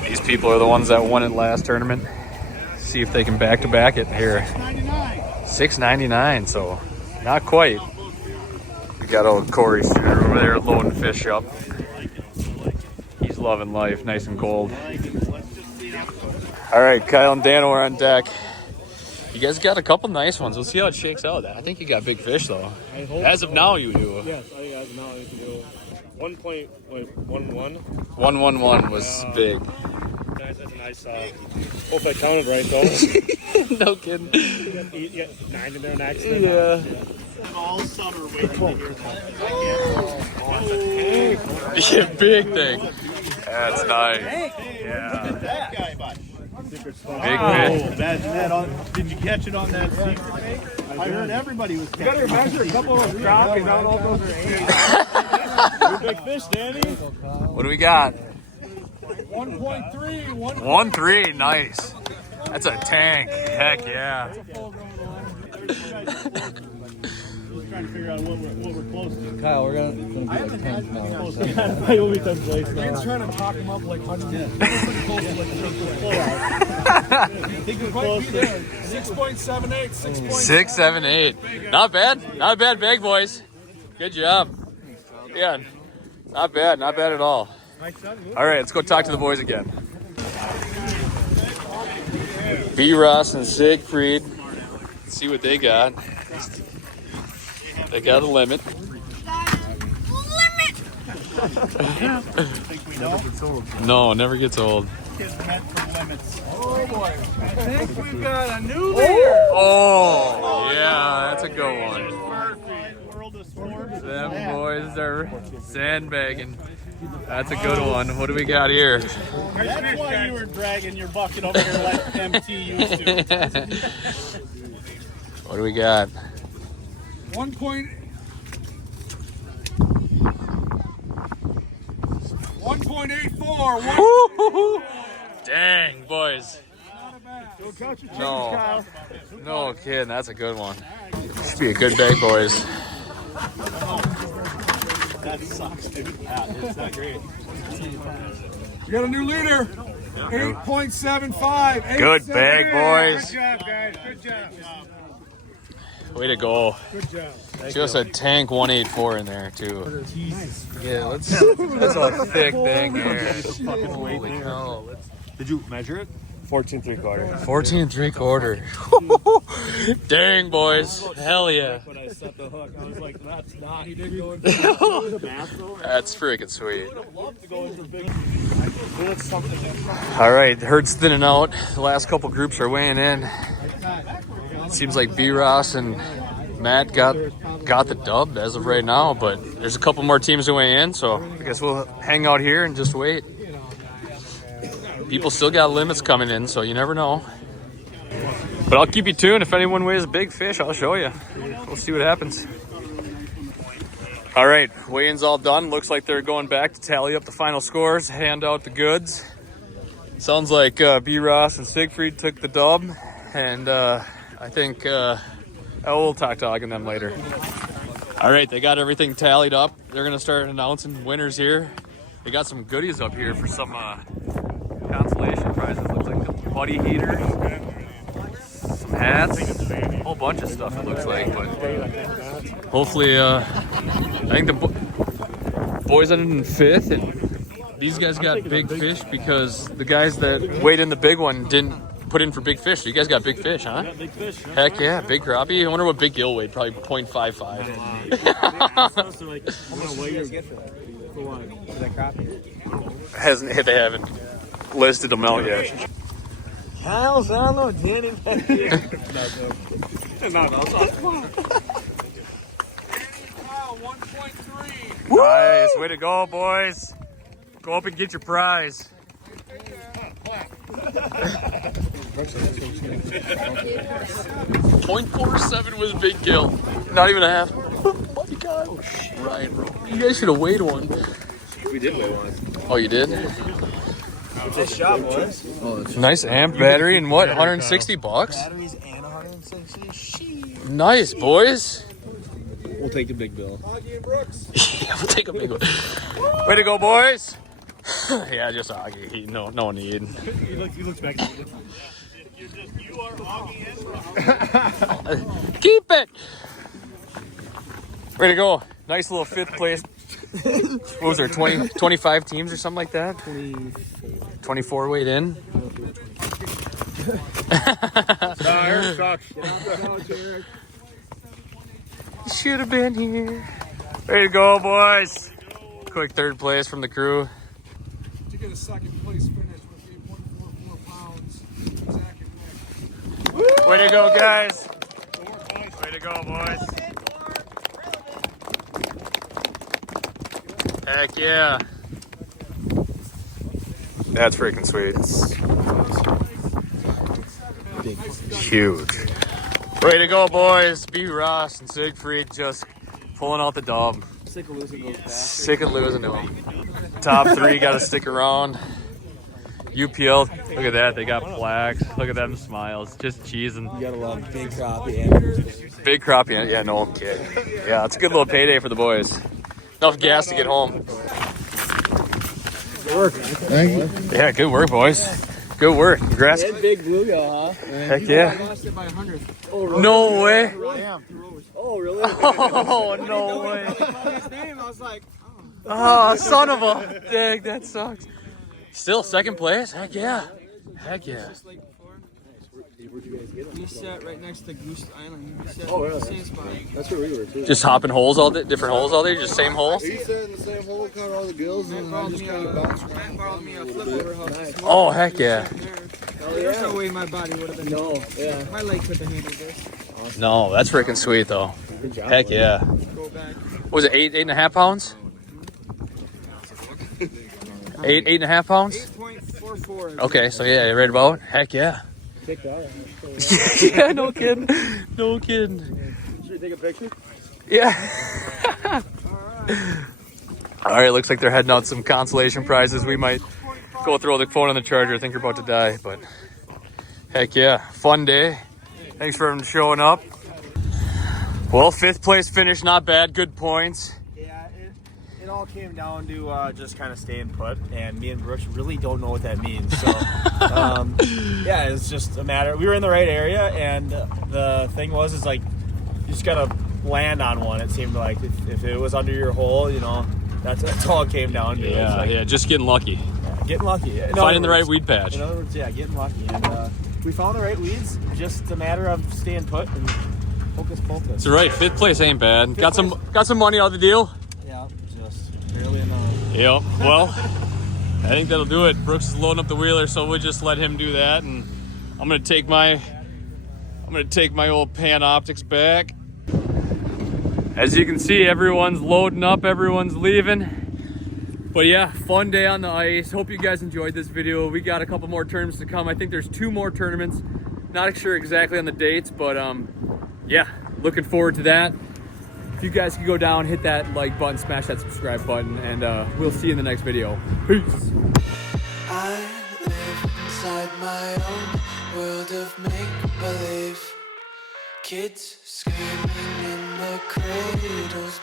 These people are the ones that won it last tournament. See if they can back-to-back it here. $6.99, so not quite. We got old Corey Shooter over there loading fish up. He's loving life, nice and cold. All right, Kyle and Dano are on deck. You guys got a couple nice ones. We'll see how it shakes out. I think you got big fish, though. As of now, you do. Yes, I think as of now you can do 1.11. 111 was big. That's a nice, hope I counted right, though. No kidding. You got 9 in there next. Yeah. All summer waiting to hear Yeah, big thing. That's nice. Yeah. that guy, bud. Big fish. Did you catch it on that secret? I heard everybody was catching. You gotta measure a couple of those crappies. Not all those are 8. Big fish, Danny. What do we got? 1.3. 1.3, nice. That's a tank. Heck yeah. Trying to figure out what we're close to. Kyle, we're gonna be like 10th now. We'll be 10th place now. Dan's trying to talk him up like 100. Close to 6.78. 6.78. Not bad. Not a bad bag, boys. Good job. Yeah. Not bad. Not bad at all. All right, let's go talk to the boys again. B. Ross and Siegfried. Let's see what they got. They got a limit. No, never gets old. Oh boy. I think we've got a new leader. Oh, yeah, that's a good one. World of sports. Them boys are sandbagging. That's a good one. What do we got here? That's why you were dragging your bucket over here like MT used to. What do we got? 1.84. Dang, boys. Go count your chickens, No. Kyle. No kidding, that's a good one. Should be a good bag, boys. That sucks, dude. It's not great. You got a new leader. 8.75. Good bag, boys. Good job, guys. Good job. Way to go. Good job. Just a tank 184 in there, too. Yeah, that's a thick thing there. Holy cow. Did you measure it? 14 3/4. 14 3/4. Dang, boys. Hell yeah. When I set the hook, I was like, that's not. He did go That's freaking sweet. love to go into big. That's something. All right, the herd's thinning out. The last couple groups are weighing in. It seems like B. Ross and Matt got the dub as of right now, but there's a couple more teams to weigh in, so I guess we'll hang out here and just wait. People still got limits coming in, so you never know. But I'll keep you tuned. If anyone weighs a big fish, I'll show you. We'll see what happens. All right, weigh-in's all done. Looks like they're going back to tally up the final scores, hand out the goods. Sounds like B. Ross and Siegfried took the dub, and I think we'll talk to Augie and them later. All right, they got everything tallied up. They're gonna start announcing winners here. They got some goodies up here for some consolation prizes. Looks like a buddy heater, some hats, a whole bunch of stuff it looks like. But hopefully, I think the boys ended in 5th, and these guys got big fish because the guys that weighed in the big one didn't put in for big fish. So you guys got big fish, huh? Big fish. Heck yeah, big crappie. I wonder what big gill weighed. Probably 0.55. So like, I'm gonna weigh your for what? For that crappie? They haven't listed them out yet. Kyle's on the Danny back here. No. 1.3. Nice, way to go, boys. Go up and get your prize. 0.47 was big gill. Not even a half. Oh my god. Ryan, bro. You guys should have weighed one. We did weigh one. Oh, you did? It's a shot, boys. Nice amp battery and what? 160 bucks? Batteries and 160. Sheesh. Nice, boys. We'll take the big bill. Augie and Brooks. Yeah, we'll take a big one. Way to go, boys. Yeah, just Augie. No need. He looks back. You are Augie and Brooks. Keep it. Way to go. Nice little 5th place. What was there, 25 teams or something like that? 24 weighed in. Eric sucks. Should have been here. Way to go, boys. Quick 3rd place from the crew. To get a 2nd place finish with the 144 pounds. Zach and Nick. Way to go, guys. Way to go, boys. Heck yeah. That's freaking sweet. Huge. Way to go, boys. B. Ross and Siegfried just pulling out the dub. Sick of losing those bastards. Sick of losing to them. Top 3 got to stick around. UPL. Look at that. They got blacks. Look at them smiles. Just cheesing. You gotta love big crappie and Big crappie. Yeah, no kid. Yeah, it's a good little payday for the boys. Enough gas to get home. good work. Thank you. Yeah, good work, boys. Good work. Congrats. Big bluegill, huh? Heck yeah. lost it by 100. Oh, really? No way. Oh, really? Oh, no way. His name, I was like, Oh, son of a. Dang, that sucks. Still second place? Heck yeah. Heck yeah. just like before. We sat right next to Goose Island. We sat Oh, in really? the same spot. That's where we were, too. Just hopping holes all day, different holes all day, just same hole? He sat in the same hole, caught all the gills, and I just kind of bounced around. Matt borrowed me a flip over house. Nice. Oh, heck yeah. There's no way my body would have been. No, yeah. My leg could have handled this. No, that's freaking sweet though. Good job. Heck yeah. Go back. What was it, 8.5 pounds? 8.5 pounds? 8.44. Okay, so yeah, you right about? Heck yeah. Kicked out. Yeah, no kidding. No kidding. Should we take a picture? Yeah. All right, looks like they're heading out some consolation prizes. We might go throw the phone on the charger. I think you're about to die, but heck yeah, fun day. Thanks for showing up. Well, 5th place finish, not bad. Good points. Yeah, it all came down to just kind of staying put, and me and Brooks really don't know what that means. So, yeah, it's just a matter. We were in the right area, and the thing was, like, you just gotta land on one. It seemed like if it was under your hole, you know, that's all it came down to. Yeah, like, yeah, just getting lucky. getting lucky. Finding the right weed patch. In other words, yeah, getting lucky, and we found the right weeds. Just a matter of staying put and focus. It's all right. 5th place ain't bad. Got some money out of the deal. Yeah, just barely enough. Yep. Well, I think that'll do it. Brooks is loading up the wheeler, so we'll just let him do that, and I'm gonna take my old Panoptics back. As you can see, everyone's loading up, everyone's leaving. But yeah, fun day on the ice. Hope you guys enjoyed this video. We got a couple more tournaments to come. I think there's 2 more tournaments. Not sure exactly on the dates, but yeah, looking forward to that. If you guys can go down, hit that like button, smash that subscribe button, and we'll see you in the next video. Peace. I live inside my own world of make-believe. Kids screaming in the cradles,